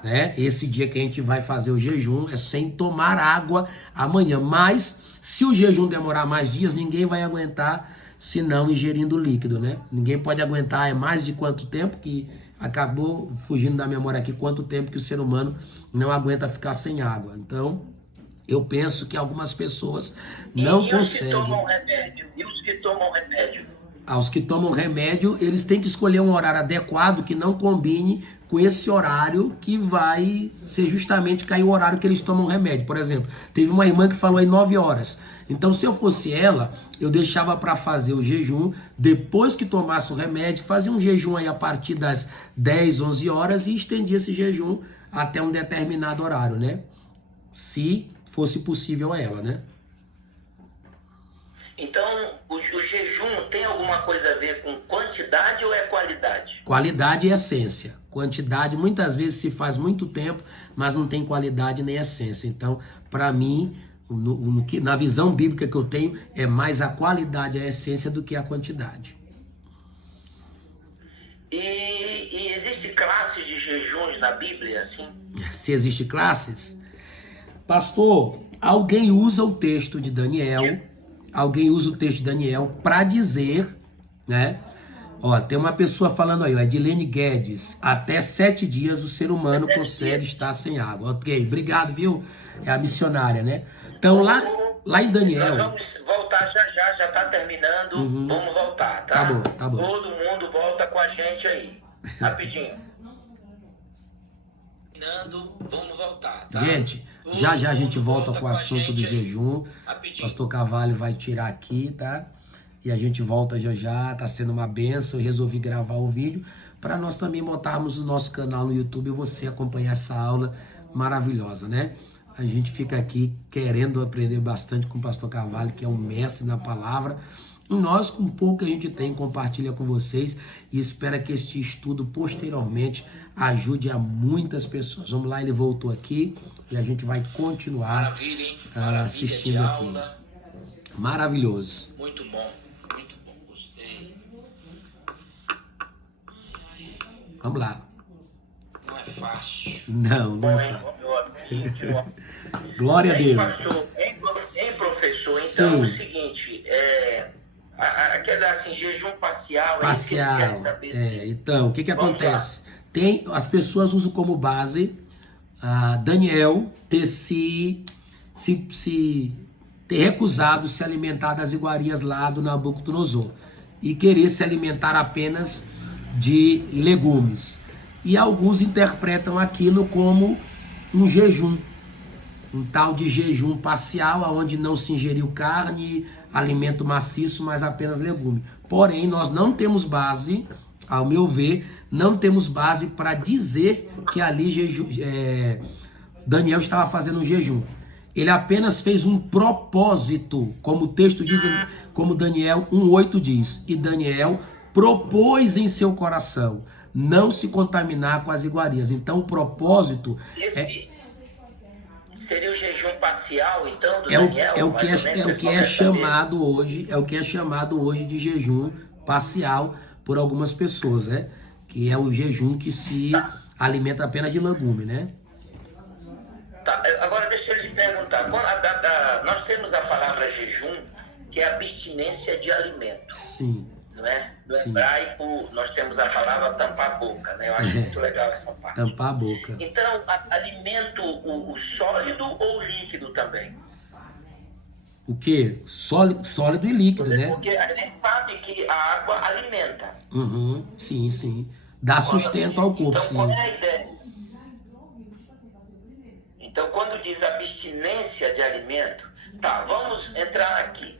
Né? Esse dia que a gente vai fazer o jejum é sem tomar água amanhã. Mas se o jejum demorar mais dias, ninguém vai aguentar se não ingerindo líquido, né? Ninguém pode aguentar, é mais de quanto tempo, que acabou fugindo da memória aqui, quanto tempo que o ser humano não aguenta ficar sem água. Então, eu penso que algumas pessoas não conseguem. E os que tomam remédio? Os que tomam remédio, eles têm que escolher um horário adequado que não combine com esse horário que vai ser justamente cair o horário que eles tomam remédio. Por exemplo, teve uma irmã que falou aí 9 horas. Então, se eu fosse ela, eu deixava para fazer o jejum, depois que tomasse o remédio, fazia um jejum aí a partir das 10, 11 horas e estendia esse jejum até um determinado horário, né? Se fosse possível a ela, né? Então, o jejum tem alguma coisa a ver com quantidade ou é qualidade? Qualidade e essência. Quantidade, muitas vezes se faz muito tempo, mas não tem qualidade nem essência. Então, para mim, na visão bíblica que eu tenho, é mais a qualidade e a essência do que a quantidade. E existe classes de jejuns na Bíblia, assim? Se existe classes? Pastor, alguém usa o texto de Daniel... Alguém usa o texto de Daniel para dizer, né? Ó, tem uma pessoa falando aí, ó, Edilene Guedes, até 7 dias o ser humano consegue estar sem água. Ok, obrigado, viu? É a missionária, né? Então, lá em Daniel... Nós vamos voltar já tá terminando, vamos voltar, tá? Tá bom. Todo mundo volta com a gente aí, rapidinho. Vamos voltar, tá? Gente, já a gente volta com o assunto do jejum. Pastor Carvalho vai tirar aqui, tá? E a gente volta já. Tá sendo uma benção. Eu resolvi gravar o vídeo para nós também botarmos no nosso canal no YouTube e você acompanhar essa aula maravilhosa, né? A gente fica aqui querendo aprender bastante com o pastor Carvalho, que é um mestre na palavra. E nós, com pouco que a gente tem, compartilha com vocês e espera que este estudo posteriormente ajude a muitas pessoas. Vamos lá, ele voltou aqui e a gente vai continuar assistindo aqui. Maravilhoso. Muito bom, gostei. Vamos lá. Não é fácil. Não é fácil. Glória a Deus. Pastor, professor, então Sim. É o seguinte, aquela assim, jejum parcial. Parcial. Então, o que acontece? As pessoas usam como base Daniel ter ter recusado se alimentar das iguarias lá do Nabucodonosor e querer se alimentar apenas de legumes. E alguns interpretam aquilo como um jejum, um tal de jejum parcial, onde não se ingeriu carne, alimento maciço, mas apenas legume. Porém, nós não temos base, ao meu ver, não temos base para dizer que ali Daniel estava fazendo um jejum. Ele apenas fez um propósito, como o texto diz, como Daniel 1:8 diz. E Daniel propôs em seu coração não se contaminar com as iguarias. Então, o propósito seria o jejum parcial, então, do Daniel? É o que é chamado hoje de jejum parcial por algumas pessoas, né? Que é o jejum que se alimenta apenas de legume, né? Tá, agora deixa eu lhe perguntar. Nós temos a palavra jejum, que é abstinência de alimento. Sim. Não é? No hebraico, nós temos a palavra tampar a boca, né? Eu acho muito legal essa parte. Tampar a boca. Então, alimento o sólido ou o líquido também? O quê? Sólido e líquido, né? Porque a gente sabe que a água alimenta. Uhum. Sim. Dá sustento ao corpo, então, sim. Qual é a ideia? Então, quando diz abstinência de alimento, vamos entrar aqui.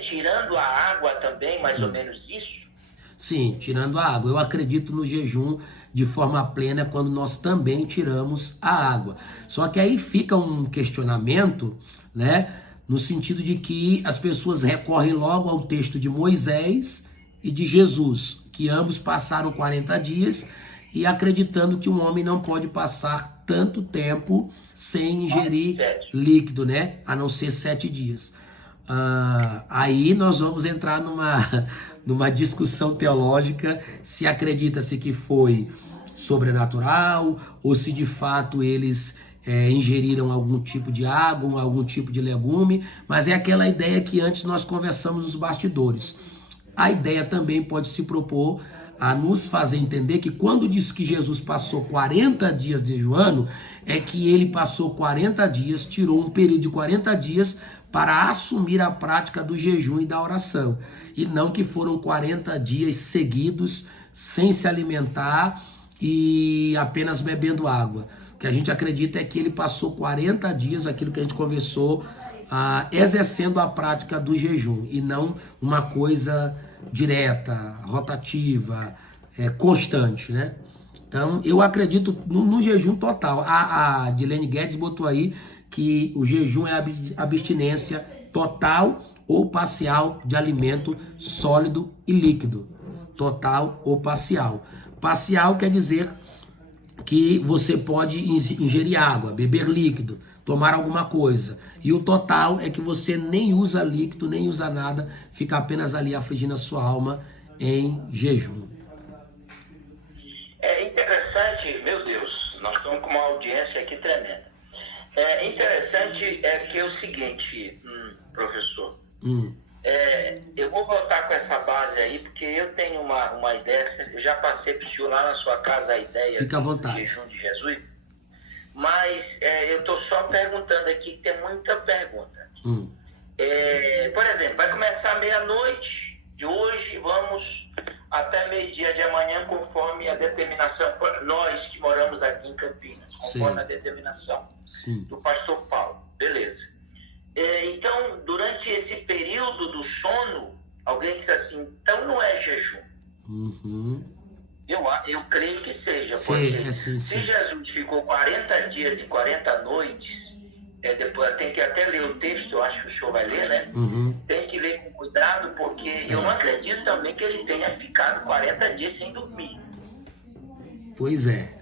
Tirando a água também, mais ou menos isso? Sim, tirando a água. Eu acredito no jejum de forma plena quando nós também tiramos a água. Só que aí fica um questionamento, né? No sentido de que as pessoas recorrem logo ao texto de Moisés e de Jesus, que ambos passaram 40 dias e acreditando que um homem não pode passar tanto tempo sem ingerir líquido, né? A não ser 7 dias. Aí nós vamos entrar numa discussão teológica se acredita-se que foi sobrenatural ou se de fato eles ingeriram algum tipo de água, algum tipo de legume, mas é aquela ideia que antes nós conversamos nos bastidores. A ideia também pode se propor a nos fazer entender que quando diz que Jesus passou 40 dias jejuando, é que ele passou 40 dias, tirou um período de 40 dias para assumir a prática do jejum e da oração. E não que foram 40 dias seguidos, sem se alimentar e apenas bebendo água. O que a gente acredita é que ele passou 40 dias, aquilo que a gente conversou, exercendo a prática do jejum, e não uma coisa direta, rotativa, constante, né? Então, eu acredito no jejum total. A Dilene Guedes botou aí que o jejum é abstinência total ou parcial de alimento sólido e líquido. Total ou parcial. Parcial quer dizer que você pode ingerir água, beber líquido, tomar alguma coisa. E o total é que você nem usa líquido, nem usa nada, fica apenas ali afligindo a sua alma em jejum. É interessante, meu Deus, nós estamos com uma audiência aqui tremenda. É interessante que é o seguinte, professor, eu vou voltar com essa base aí, porque eu tenho uma ideia, eu já passei para o senhor lá na sua casa a ideia do jejum de Jesus, mas eu estou só perguntando aqui, que tem muita pergunta. Por exemplo, vai começar meia-noite de hoje, vamos até meio-dia de amanhã, conforme a determinação, nós que moramos aqui em Campinas, conforme a determinação do pastor Paulo, beleza. Então, durante esse período do sono, alguém diz assim, então não é jejum. Eu creio que seja, Sim, porque sim, se sim. Jesus ficou 40 dias e 40 noites, depois tem que até ler o texto, eu acho que o senhor vai ler, né? Uhum. Tem que ler com cuidado, porque eu não acredito também que ele tenha ficado 40 dias sem dormir. Pois é.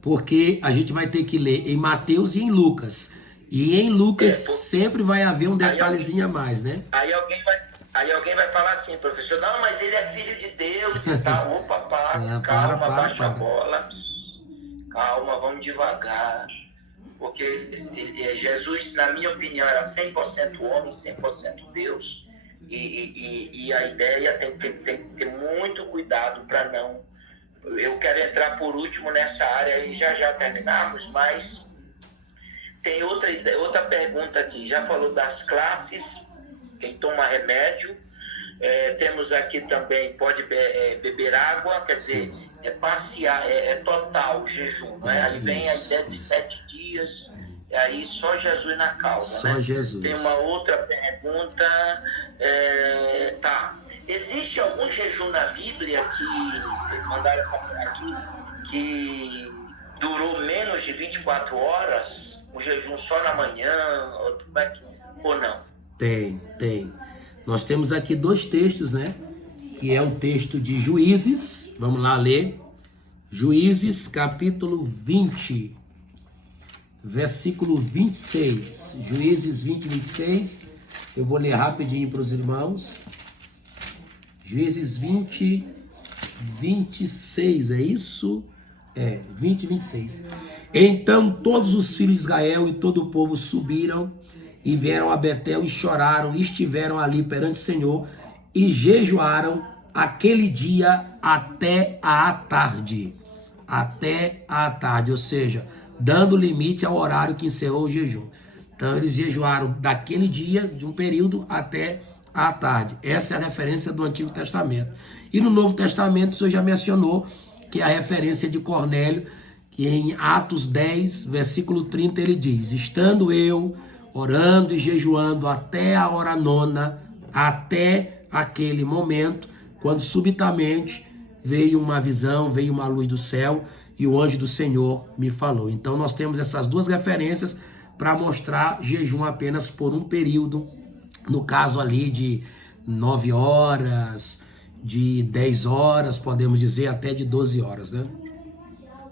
Porque a gente vai ter que ler em Mateus e em Lucas. E em Lucas sempre vai haver um detalhezinho a mais, né? Aí alguém vai falar assim, professor, não, mas ele é filho de Deus e tal. Opa, calma, baixa a bola. Calma, vamos devagar. Porque Jesus, na minha opinião, era 100% homem, 100% Deus. E a ideia tem que ter muito cuidado para não... Eu quero entrar por último nessa área e já terminamos, mas tem outra pergunta aqui. Já falou das classes, quem toma remédio. Temos aqui também, pode beber água, quer dizer, passear, total jejum. Né? Aí vem a ideia de 7 dias, e aí só Jesus na calma. Só né? Jesus. Tem uma outra pergunta, tá. Existe algum jejum na Bíblia que mandaram aqui que durou menos de 24 horas? Um jejum só na manhã? Ou não? Tem. Nós temos aqui 2 textos, né? Que é o texto de Juízes. Vamos lá ler. Juízes, capítulo 20, versículo 26. Juízes 20, 26. Eu vou ler rapidinho para os irmãos. Juízes 20, 26, é isso? 20, 26. Então todos os filhos de Israel e todo o povo subiram e vieram a Betel e choraram e estiveram ali perante o Senhor e jejuaram aquele dia até a tarde. Até a tarde, ou seja, dando limite ao horário que encerrou o jejum. Então eles jejuaram daquele dia, de um período, até à tarde. Essa é a referência do Antigo Testamento. E no Novo Testamento, o senhor já mencionou que é a referência de Cornélio, que em Atos 10, versículo 30, ele diz: estando eu orando e jejuando até a hora 9, até aquele momento, quando subitamente veio uma visão, veio uma luz do céu e o anjo do Senhor me falou. Então nós temos essas 2 referências para mostrar jejum apenas por um período, no caso ali de 9 horas, de 10 horas, podemos dizer até de 12 horas, né?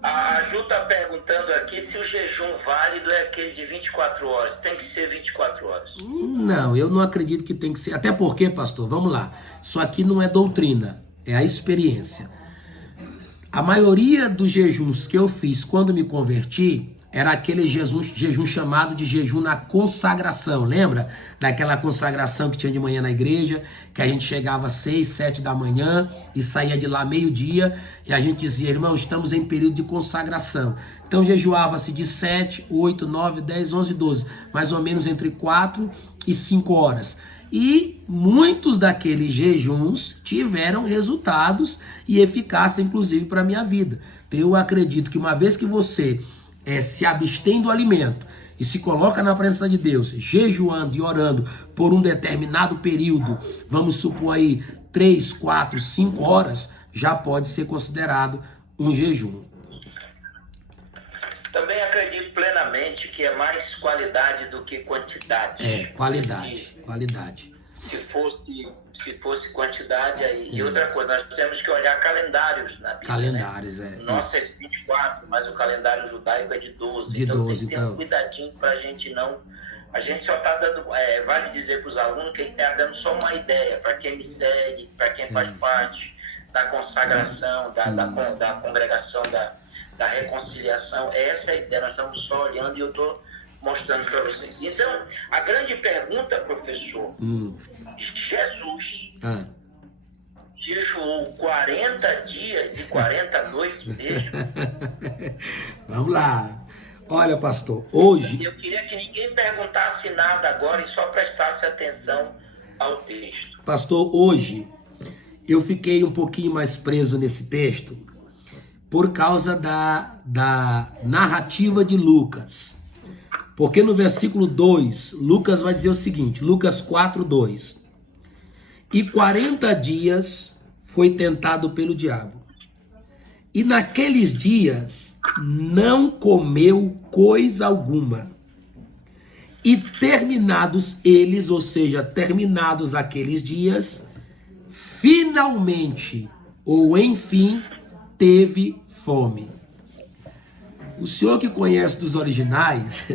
A Ju está perguntando aqui se o jejum válido é aquele de 24 horas. Tem que ser 24 horas. Não, eu não acredito que tem que ser. Até porque, pastor, vamos lá. Isso aqui não é doutrina, é a experiência. A maioria dos jejuns que eu fiz quando me converti era aquele jejum chamado de jejum na consagração. Lembra daquela consagração que tinha de manhã na igreja, que a gente chegava às 6, 7 da manhã e saía de lá meio-dia e a gente dizia: irmão, estamos em período de consagração. Então jejuava-se de 7, 8, 9, 10, 11, 12, mais ou menos entre 4 e 5 horas. E muitos daqueles jejuns tiveram resultados e eficácia, inclusive, para a minha vida. Eu acredito que uma vez que você se abstém do alimento e se coloca na presença de Deus, jejuando e orando por um determinado período, vamos supor aí 3, 4, 5 horas, já pode ser considerado um jejum. Também acredito plenamente que é mais qualidade do que quantidade. Qualidade. Se fosse quantidade, aí. E outra coisa, nós temos que olhar calendários na Bíblia. Calendários, né? Nossa, é 24, mas o calendário judaico é de 12. De 12, tem que ter um cuidadinho para a gente não... A gente só está dando... vale dizer para os alunos que a gente está dando só uma ideia, para quem me segue, para quem faz parte da consagração, da congregação, da reconciliação. Essa é a ideia, nós estamos só olhando e eu estou mostrando para vocês. Então, a grande pergunta, professor, Jesus jejuou 40 dias e 40 noites mesmo? Vamos lá. Olha, pastor, hoje... Eu queria que ninguém perguntasse nada agora e só prestasse atenção ao texto. Pastor, hoje eu fiquei um pouquinho mais preso nesse texto por causa da narrativa de Lucas. Porque no versículo 2, Lucas vai dizer o seguinte, Lucas 4, 2. E 40 dias foi tentado pelo diabo. E naqueles dias não comeu coisa alguma. E terminados eles, ou seja, terminados aqueles dias, finalmente, ou enfim, teve fome. O senhor que conhece dos originais,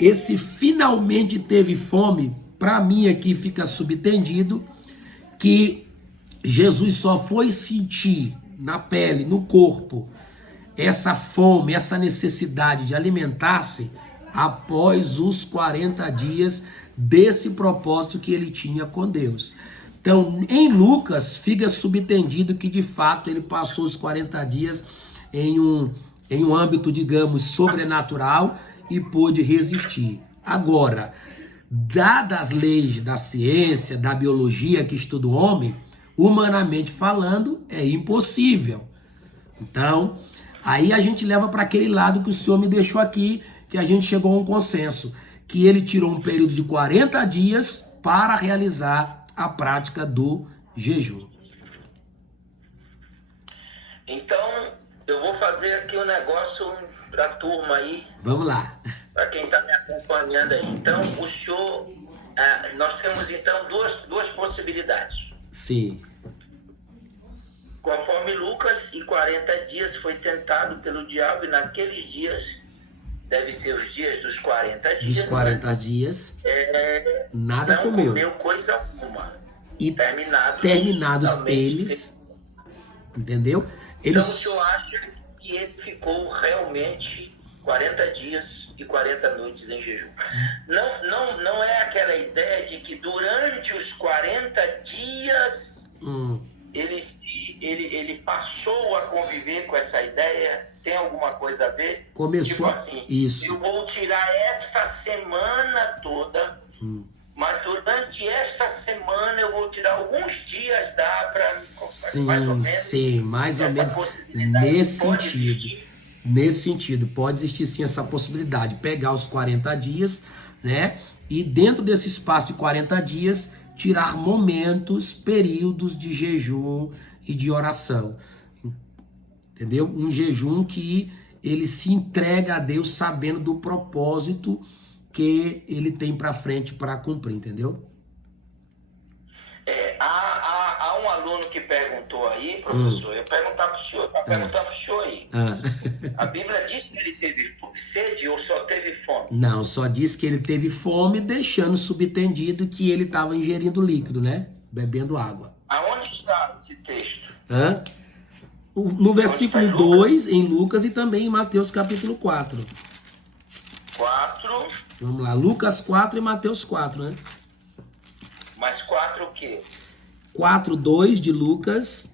esse finalmente teve fome, para mim aqui fica subentendido que Jesus só foi sentir na pele, no corpo, essa fome, essa necessidade de alimentar-se após os 40 dias desse propósito que ele tinha com Deus. Então, em Lucas, fica subentendido que de fato ele passou os 40 dias em um âmbito, digamos, sobrenatural e pôde resistir. Agora, dadas as leis da ciência, da biologia que estuda o homem, humanamente falando, é impossível. Então, aí a gente leva para aquele lado que o senhor me deixou aqui, que a gente chegou a um consenso, que ele tirou um período de 40 dias para realizar a prática do jejum. Então, eu vou fazer aqui um negócio para a turma aí. Vamos lá. Para quem está me acompanhando aí. Então, o senhor, nós temos então duas possibilidades. Sim. Conforme Lucas, em 40 dias foi tentado pelo diabo, e naqueles dias, deve ser os dias dos 40 dias. Dos 40 dias, nada não comeu. Não comeu coisa alguma. E terminados eles, entendeu? Então, o senhor acha que ele ficou realmente 40 dias e 40 noites em jejum? Não é aquela ideia de que durante os 40 dias ele passou a conviver com essa ideia? Tem alguma coisa a ver? Começou, tipo assim, isso. Eu vou tirar esta semana toda, mas durante esta semana eu vou tirar alguns dias, dá para sim, mais ou menos? Sim, mais ou menos nesse sentido. Nesse sentido, pode existir sim essa possibilidade, pegar os 40 dias, né? E dentro desse espaço de 40 dias, tirar momentos, períodos de jejum e de oração. Entendeu? Um jejum que ele se entrega a Deus sabendo do propósito que ele tem para frente para cumprir, entendeu? Há um aluno que perguntou aí, professor, eu perguntar para o senhor, perguntar para o senhor aí. A Bíblia diz que ele teve sede ou só teve fome? Não, só diz que ele teve fome, deixando subentendido que ele estava ingerindo líquido, né? Bebendo água. Aonde está esse texto? No versículo 2, em Lucas, e também em Mateus capítulo 4. 4. Vamos lá, Lucas 4 e Mateus 4, né? Mas 4 o quê? 4:2 de Lucas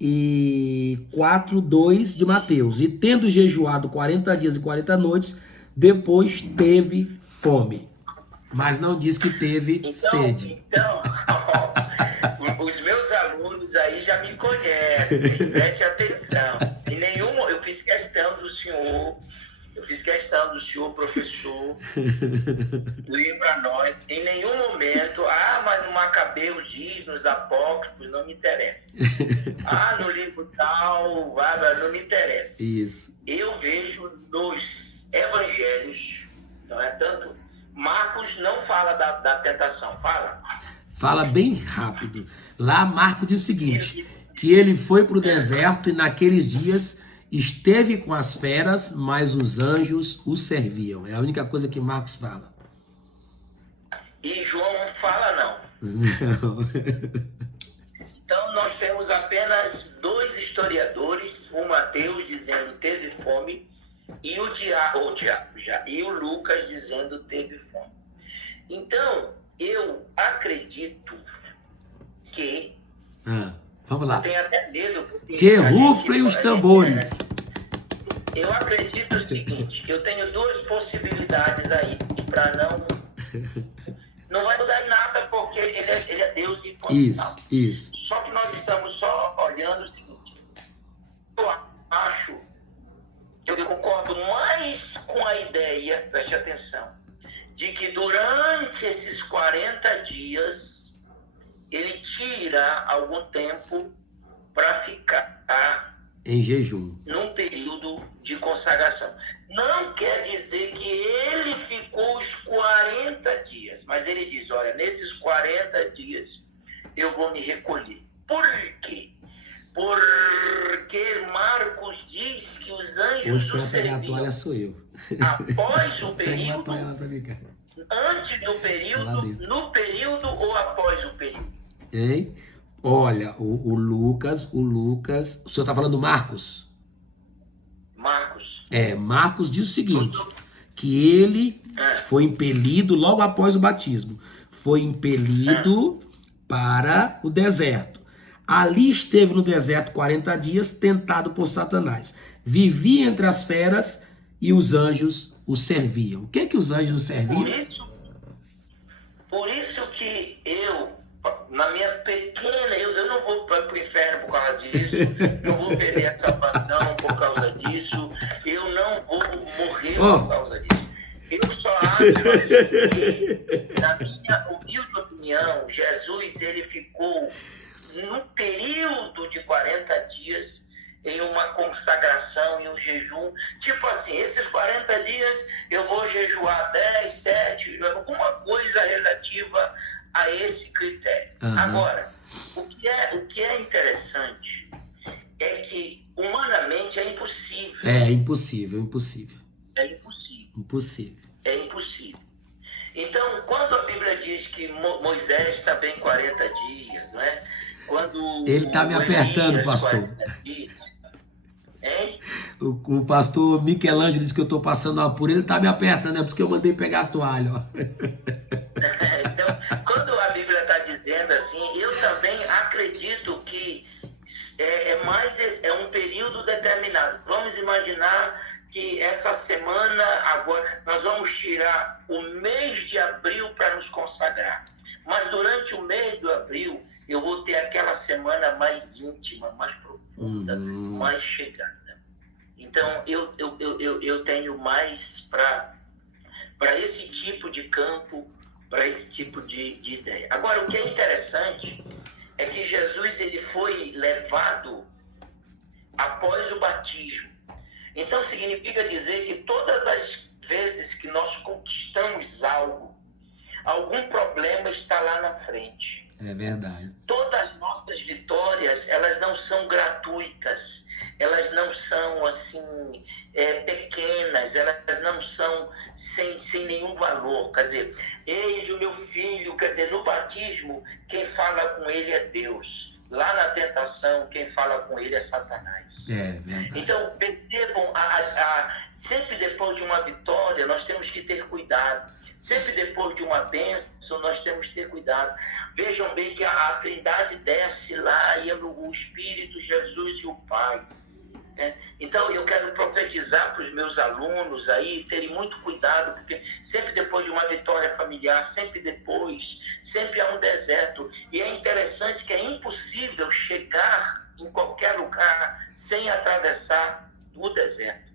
e 4:2 de Mateus. E tendo jejuado 40 dias e 40 noites, depois teve fome. Mas não diz que teve sede. Então, os meus alunos aí já me conhecem, preste atenção. Eu fiz questão do senhor, professor, ler para nós, em nenhum momento, mas no Macabeus diz, nos apócrifos, não me interessa. No livro tal, não me interessa. Isso. Eu vejo nos evangelhos, não é tanto, Marcos não fala da tentação, fala? Fala bem rápido. Lá Marcos diz o seguinte, que ele foi para o deserto e naqueles dias esteve com as feras, mas os anjos o serviam. É a única coisa que Marcos fala. E João não fala, não. Não. Então nós temos apenas dois historiadores, o Mateus dizendo teve fome, e e o Lucas dizendo teve fome. Então, eu acredito que... Vamos lá. Tenho até medo. Que ruflem os tambores. Eu acredito o seguinte, que eu tenho duas possibilidades aí, para não vai mudar em nada, porque ele é Deus e ponto. Isso. Só que nós estamos só olhando o seguinte, eu concordo mais com a ideia, preste atenção, de que durante esses 40 dias ele tira algum tempo para ficar Em jejum. Num período de consagração. Não quer dizer que ele ficou os 40 dias, mas ele diz, olha, nesses 40 dias eu vou me recolher. Por quê? Porque Marcos diz que os anjos o serviam sou eu. após o período, antes do período, no período ou após o período? Hein? Olha, o Lucas, o senhor está falando do Marcos? Marcos. Marcos diz o seguinte, que ele foi impelido logo após o batismo. Foi impelido para o deserto. Ali esteve no deserto 40 dias, tentado por Satanás. Vivia entre as feras e os anjos o serviam. O que é que os anjos o serviam? Por isso que eu, na minha pequena, eu não vou para o inferno por causa disso, não vou perder a salvação por causa disso, eu não vou morrer por causa disso. Eu só acho assim que, na minha humilde opinião, Jesus ele ficou num período de 40 dias em uma consagração, em um jejum, tipo assim, esses 40 dias eu vou jejuar 10, 7, alguma coisa relativa a esse critério. Agora, o que é interessante é que humanamente é impossível. É impossível. É impossível. Impossível. É impossível. Então, quando a Bíblia diz que Moisés também 40 dias, não é? Quando ele está me apertando, pastor. Dias, hein? O pastor Michelangelo disse que eu estou passando apuro, ele está me apertando, é por isso que eu mandei pegar a toalha. Ó. Então, quando a Bíblia está dizendo assim, eu também acredito que é um período determinado. Vamos imaginar que essa semana, agora, nós vamos tirar o mês de abril para nos consagrar. Mas durante o mês de abril, eu vou ter aquela semana mais íntima, mais profunda, mais chegada. Então, eu tenho mais para esse tipo de campo, para esse tipo de ideia. Agora, o que é interessante é que Jesus ele foi levado após o batismo. Então, significa dizer que todas as vezes que nós conquistamos algo, algum problema está lá na frente. É verdade. Todas as nossas vitórias, elas não são gratuitas, elas não são assim pequenas, elas não são sem nenhum valor. Quer dizer, eis o meu filho, quer dizer, no batismo, quem fala com ele é Deus. Lá na tentação, quem fala com ele é Satanás. É verdade. Então, percebam, sempre depois de uma vitória, nós temos que ter cuidado. Sempre depois de uma bênção, nós temos que ter cuidado. Vejam bem que a Trindade desce lá, e o Espírito, Jesus e o Pai. Então, eu quero profetizar para os meus alunos aí, terem muito cuidado, porque sempre depois de uma vitória familiar, sempre há um deserto. E é interessante que é impossível chegar em qualquer lugar sem atravessar o deserto.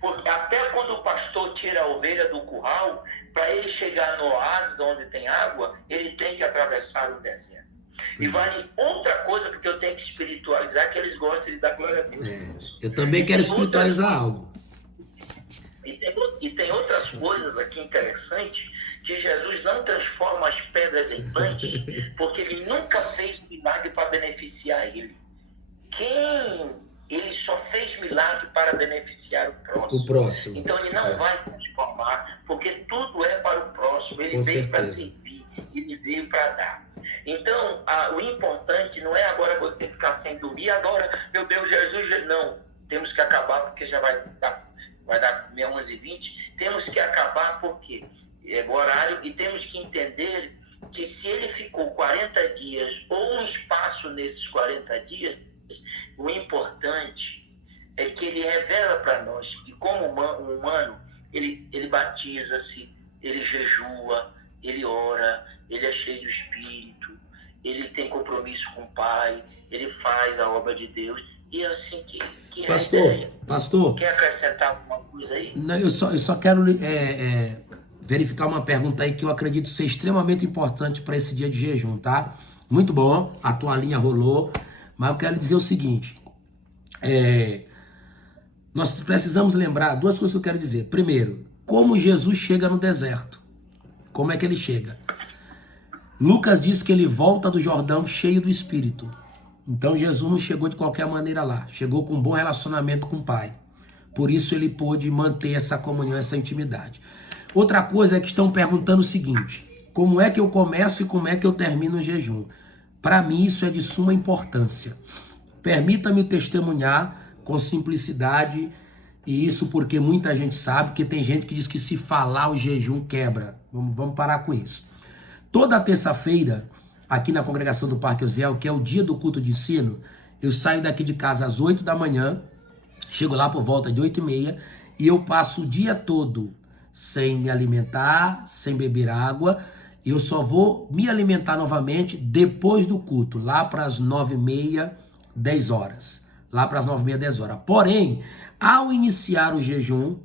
Porque até quando o pastor tira a ovelha do curral, para ele chegar no oásis onde tem água, ele tem que atravessar o deserto. E vale outra coisa, porque eu tenho que espiritualizar, que eles gostam de dar glória a Deus. Eu também quero espiritualizar algo. E tem outras coisas aqui interessantes, que Jesus não transforma as pedras em pães, porque ele nunca fez milagre para beneficiar ele. Ele só fez milagre para beneficiar o próximo. Então ele não vai transformar, porque tudo é para o próximo. Ele veio para servir, ele veio para dar. Então, o importante não é agora você ficar sem dormir, agora, meu Deus, Jesus, não. Temos que acabar, porque já vai dar 11h20. Temos que acabar porque é o horário, e temos que entender que se ele ficou 40 dias ou um espaço nesses 40 dias, o importante é que ele revela para nós que, como humano, ele batiza-se, ele jejua, ele ora, ele é cheio do Espírito, ele tem compromisso com o Pai, ele faz a obra de Deus. E é assim que Pastor, quer acrescentar alguma coisa aí? Não, eu só quero verificar uma pergunta aí que eu acredito ser extremamente importante para esse dia de jejum, tá? Muito bom, a toalhinha rolou, mas eu quero dizer o seguinte: Nós precisamos lembrar duas coisas que eu quero dizer. Primeiro, como Jesus chega no deserto. Como é que ele chega? Lucas diz que ele volta do Jordão cheio do Espírito. Então Jesus não chegou de qualquer maneira lá. Chegou com um bom relacionamento com o Pai. Por isso ele pôde manter essa comunhão, essa intimidade. Outra coisa é que estão perguntando o seguinte: como é que eu começo e como é que eu termino o jejum? Para mim isso é de suma importância. Permita-me testemunhar com simplicidade, e isso porque muita gente sabe, que tem gente que diz que se falar o jejum quebra. Vamos parar com isso. Toda terça-feira, aqui na congregação do Parque Osiel, que é o dia do culto de ensino, eu saio daqui de casa às 8 da manhã, chego lá por volta de 8h30, e eu passo o dia todo sem me alimentar, sem beber água. Eu só vou me alimentar novamente depois do culto, lá para as 9h30, 10 horas. Lá para as 9h30, 10 horas. Porém, ao iniciar o jejum,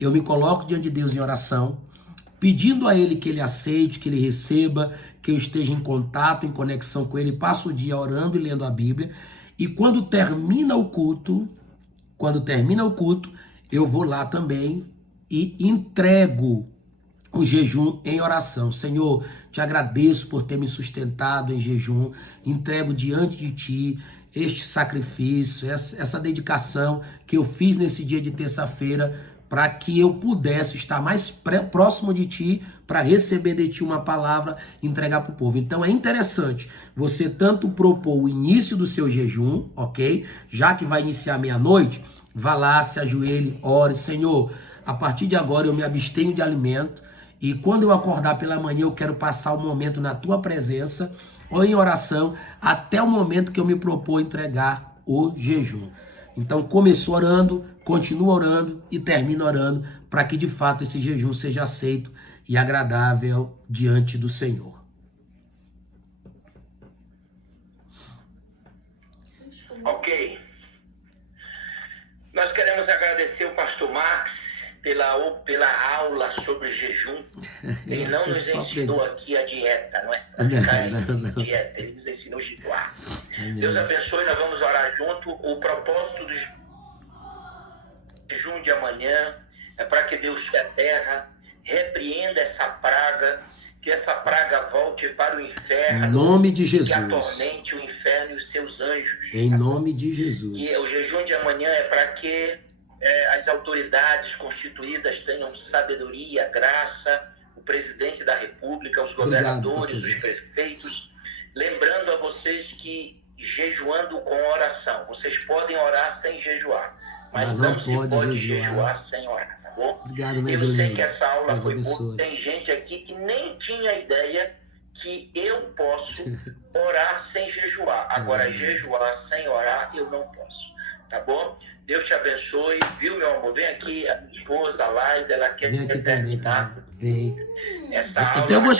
eu me coloco diante de Deus em oração, pedindo a Ele que Ele aceite, que Ele receba, que eu esteja em contato, em conexão com Ele. Passo o dia orando e lendo a Bíblia. E quando termina o culto, eu vou lá também e entrego o jejum em oração. Senhor, te agradeço por ter me sustentado em jejum. Entrego diante de Ti este sacrifício, essa dedicação que eu fiz nesse dia de terça-feira, para que eu pudesse estar mais próximo de Ti, para receber de Ti uma palavra e entregar para o povo. Então é interessante você tanto propor o início do seu jejum, ok? Já que vai iniciar meia-noite, vá lá, se ajoelhe, ore. Senhor, a partir de agora eu me abstenho de alimento, e quando eu acordar pela manhã eu quero passar o momento na Tua presença, ou em oração, até o momento que eu me propor entregar o jejum. Então começou orando, continua orando e termina orando, para que de fato esse jejum seja aceito e agradável diante do Senhor. Ok. Nós queremos agradecer o pastor Max pela aula sobre jejum. Ele não nos ensinou aqui a dieta, não é? Dieta, ele nos ensinou a jejuar. Deus abençoe, nós vamos orar junto. O propósito do jejum de amanhã é para que Deus sobre a terra repreenda essa praga, que essa praga volte para o inferno. Em nome de Jesus. Que atormente o inferno e os seus anjos. Em nome de Jesus. E o jejum de amanhã é para que as autoridades constituídas tenham sabedoria, graça, o presidente da República, os governadores, os prefeitos. Lembrando a vocês que jejuando com oração, vocês podem orar sem jejuar, mas não se pode jejuar sem orar, tá bom? Obrigado, eu sei que essa aula foi boa. Tem gente aqui que nem tinha ideia que eu posso orar sem jejuar. Agora, jejuar sem orar, eu não posso, tá bom? Deus te abençoe, viu, meu amor? Vem aqui, a minha esposa, a Laida, ela quer terminar essa aula. Então eu vou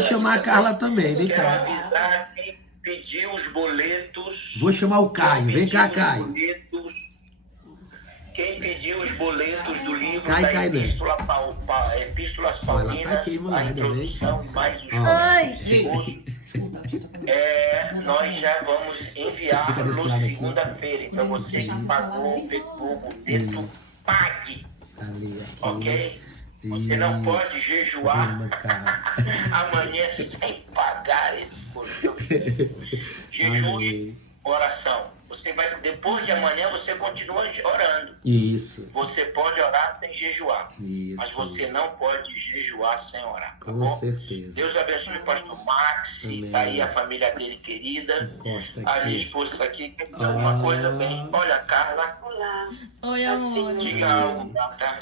chamar a Carla também, vem cá. Quero avisar quem pediu os boletos. Vou chamar o Caio, vem cá, Caio. Quem pediu os boletos do livro Epístolas Paulinas, a introdução, mais os nós já vamos enviar no segunda-feira. Então você que pagou o boleto, pague. Ok? Você não pode jejuar amanhã sem pagar esse boleto. Jejum, oração. Você vai, depois de amanhã, você continua orando. Isso. Você pode orar sem jejuar. Isso, mas você não pode jejuar sem orar. Tá com bom? certeza. Deus abençoe o pastor Max, tá aí a família dele querida. A minha esposa está aqui. Quer dizer alguma coisa bem? Olha, Carla. Olá. Oi, amor. Diga algo, tá?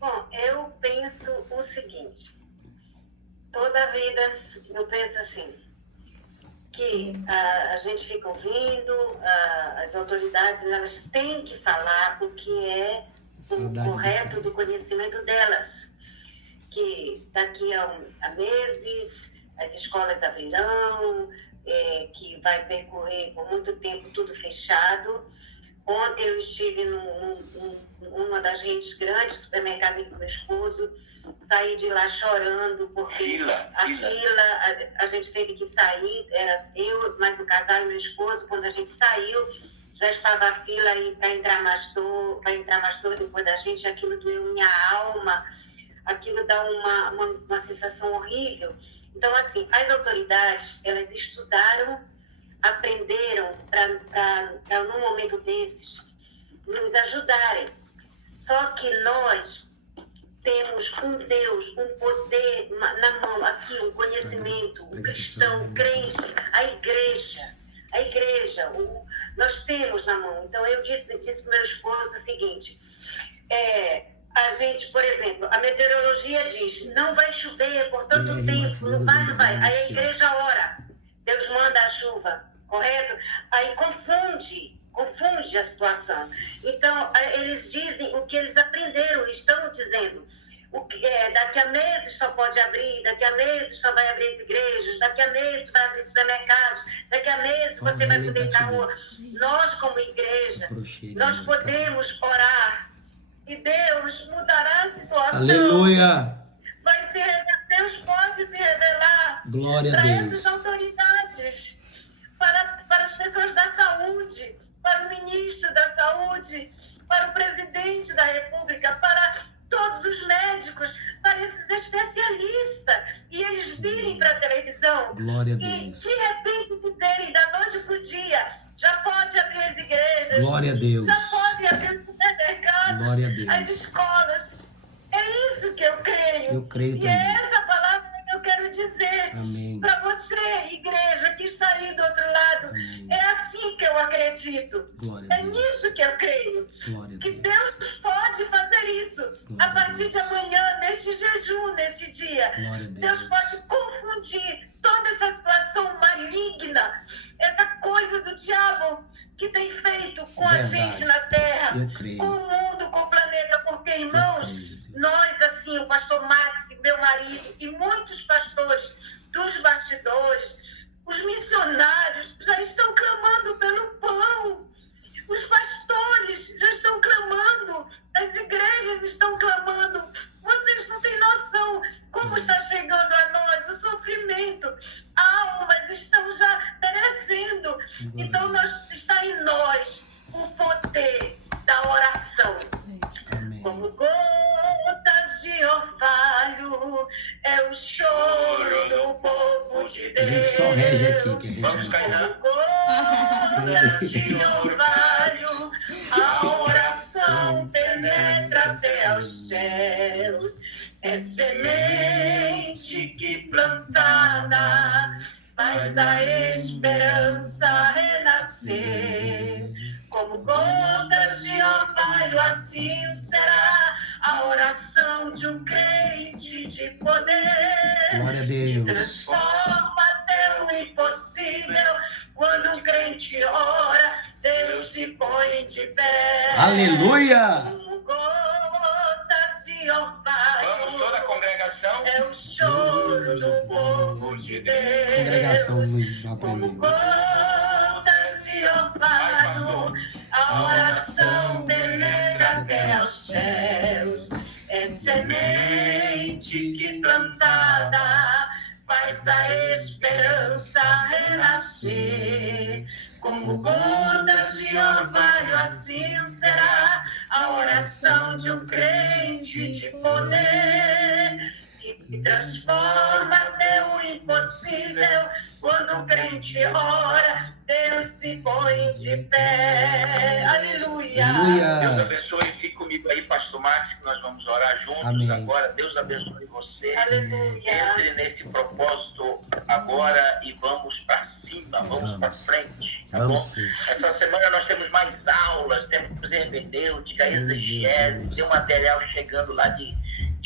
Bom, eu penso o seguinte. Toda a vida eu penso assim, que a gente fica ouvindo, as autoridades, elas têm que falar o que é o correto do conhecimento delas. Que daqui a meses as escolas abrirão, que vai percorrer por muito tempo tudo fechado. Ontem eu estive numa das redes grandes, supermercado com meu esposo, saí de lá chorando, porque a gente teve que sair, eu, mais o casal e meu esposo, quando a gente saiu, já estava a fila aí para entrar mais dois depois da gente, aquilo doeu minha alma, aquilo dá uma sensação horrível. Então, assim, as autoridades, elas estudaram, aprenderam para num momento desses, nos ajudarem. Só que nós temos um Deus, um poder na mão, aqui, um conhecimento, um cristão, um crente, a igreja, nós temos na mão. Então, eu disse para o meu esposo o seguinte, a gente, por exemplo, a meteorologia diz, não vai chover por tanto tempo, não vai. Aí a igreja ora, Deus manda a chuva, correto? Aí confunde a situação. Então, eles dizem o que eles aprenderam, estão dizendo. Daqui a meses só pode abrir, daqui a meses só vai abrir as igrejas, daqui a meses vai abrir supermercados, daqui a meses você vai poder ir na rua. Nós, como igreja, nós podemos orar e Deus mudará a situação. Aleluia! Deus pode se revelar para essas autoridades, para as pessoas da saúde, para o ministro da saúde, para o presidente da República, para todos os médicos, para esses especialistas, e eles virem para a televisão e de repente dizerem da noite para o dia, já pode abrir as igrejas, glória a Deus, já pode abrir os supermercados, glória a Deus, as escolas. É isso que eu creio. Eu creio e também. É essa palavra que eu quero dizer para você, igreja, que está aí do outro lado. Amém. É assim que eu acredito. É nisso que eu creio. Que Deus pode fazer isso. A partir de amanhã, neste jejum, neste dia. Deus pode confundir toda essa situação maligna, essa coisa do diabo que tem feito com a gente na terra, com o mundo, com o planeta. Porque, irmãos, nós, assim, o pastor Max, meu marido, e muitos pastores dos bastidores, os missionários já estão clamando pelo pão. Os pastores já estão clamando. As igrejas estão clamando. Vocês não têm noção como está chegando a nós o sofrimento. Almas estão já perecendo. Então, está em nós o poder da oração. Amém. Como gotas de orvalho, é o choro do povo de Deus. A gente só rege aqui, que a gente vamos não gotas de orvalho, a oração penetra até aos céus. É semente que plantada faz a esperança renascer. Como gotas de orvalho, assim será a oração de um crente de poder. Glória a Deus. Transforma até o impossível. Quando um crente ora, Deus se põe de pé. Aleluia! Como gotas de orvalho. Vamos, toda a congregação. É o choro do povo de Deus. Congregação não Como aprendeu. gotas de orvalho, a oração penetra até aos céus. É semente que plantada faz a esperança renascer. Como gotas de orvalho, assim será a oração de um crente de poder, que transforma até o impossível. Quando o crente ora, Deus se põe de pé. Aleluia. Aleluia. Deus abençoe. Fique comigo aí, pastor Max, que nós vamos orar juntos. Amém. Agora. Deus abençoe você. Aleluia. Entre nesse propósito agora e vamos para cima, vamos para frente. Tá bom? Essa semana nós temos mais aulas, temos hermenêutica, exegese, tem um material chegando lá de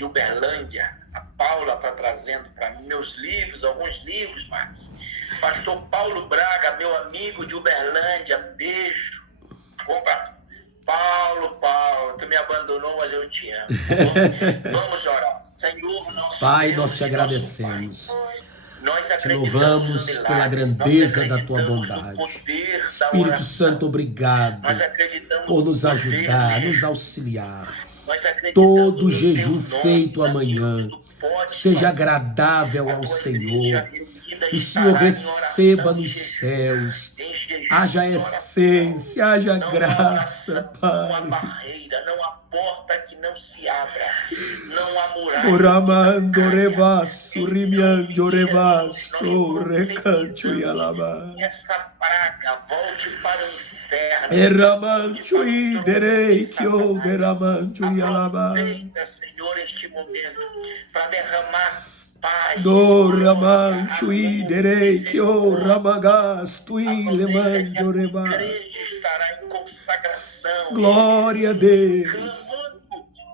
Uberlândia. A Paula está trazendo para mim meus livros, alguns livros, Max. Pastor Paulo Braga, meu amigo de Uberlândia, beijo. Opa, Paulo, tu me abandonou, mas eu te amo. Tá bom? Vamos orar. Senhor, nosso Pai, Deus, nós te agradecemos. Nós te louvamos pela grandeza da tua bondade. Espírito Santo, obrigado por nos ajudar, nos auxiliar. Nós acreditamos todo no jejum teu nome, feito naquilo amanhã que tu podes seja fazer. agradável A ao tua Senhor. igreja reunida O Senhor estará em receba oração, em nos jejum, céus. em jejum, Haja em oração. essência, haja Não há graça, oração, não há Pai. barreira, não há porta que não se abra, não há muralha Oramando que não caia. revasso, Em rimiando nome de Jesus, revasto, nós recanto e profetizamos alabá. que essa praga volte para o inferno. Eramancho e dereito, deramancho e alabá. Aproveita, Senhor, este momento para derramar paz, Doramancho e amor, dereito, misericórdia. ramagasto e Aproveita que lemanjo a reba. igreja estará em consagração. Glória a Deus. Clamando.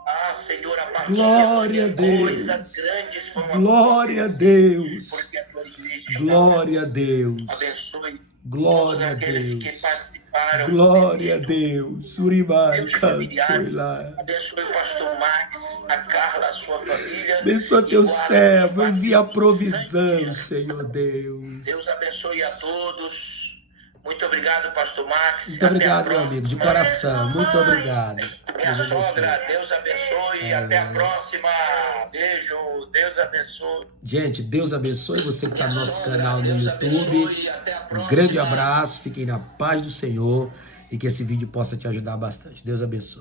Ah, Senhor, a partir Glória de a amanhã, Deus. coisas grandes vão Glória a acontecer, Deus. porque a tua igreja está Glória a Deus. abençoe Glória a todos aqueles que Deus. participaram. Glória a desse Deus. Uribai, seus canto familiares. e lá. Abençoe o pastor Max, a Carla, a sua família. Abençoa teu E guarda servo, o envia a sangue. provisão, Senhor Deus. Deus abençoe a todos. Muito obrigado, pastor Max. Muito obrigado, meu amigo, de coração. Muito obrigado. Minha Deus abençoe. sogra, Deus abençoe. Até a próxima. Beijo. Deus abençoe. Gente, Deus abençoe você que está no nosso canal no Deus YouTube. abençoe. Até a Um próxima. grande abraço, fiquem na paz do Senhor e que esse vídeo possa te ajudar bastante. Deus abençoe.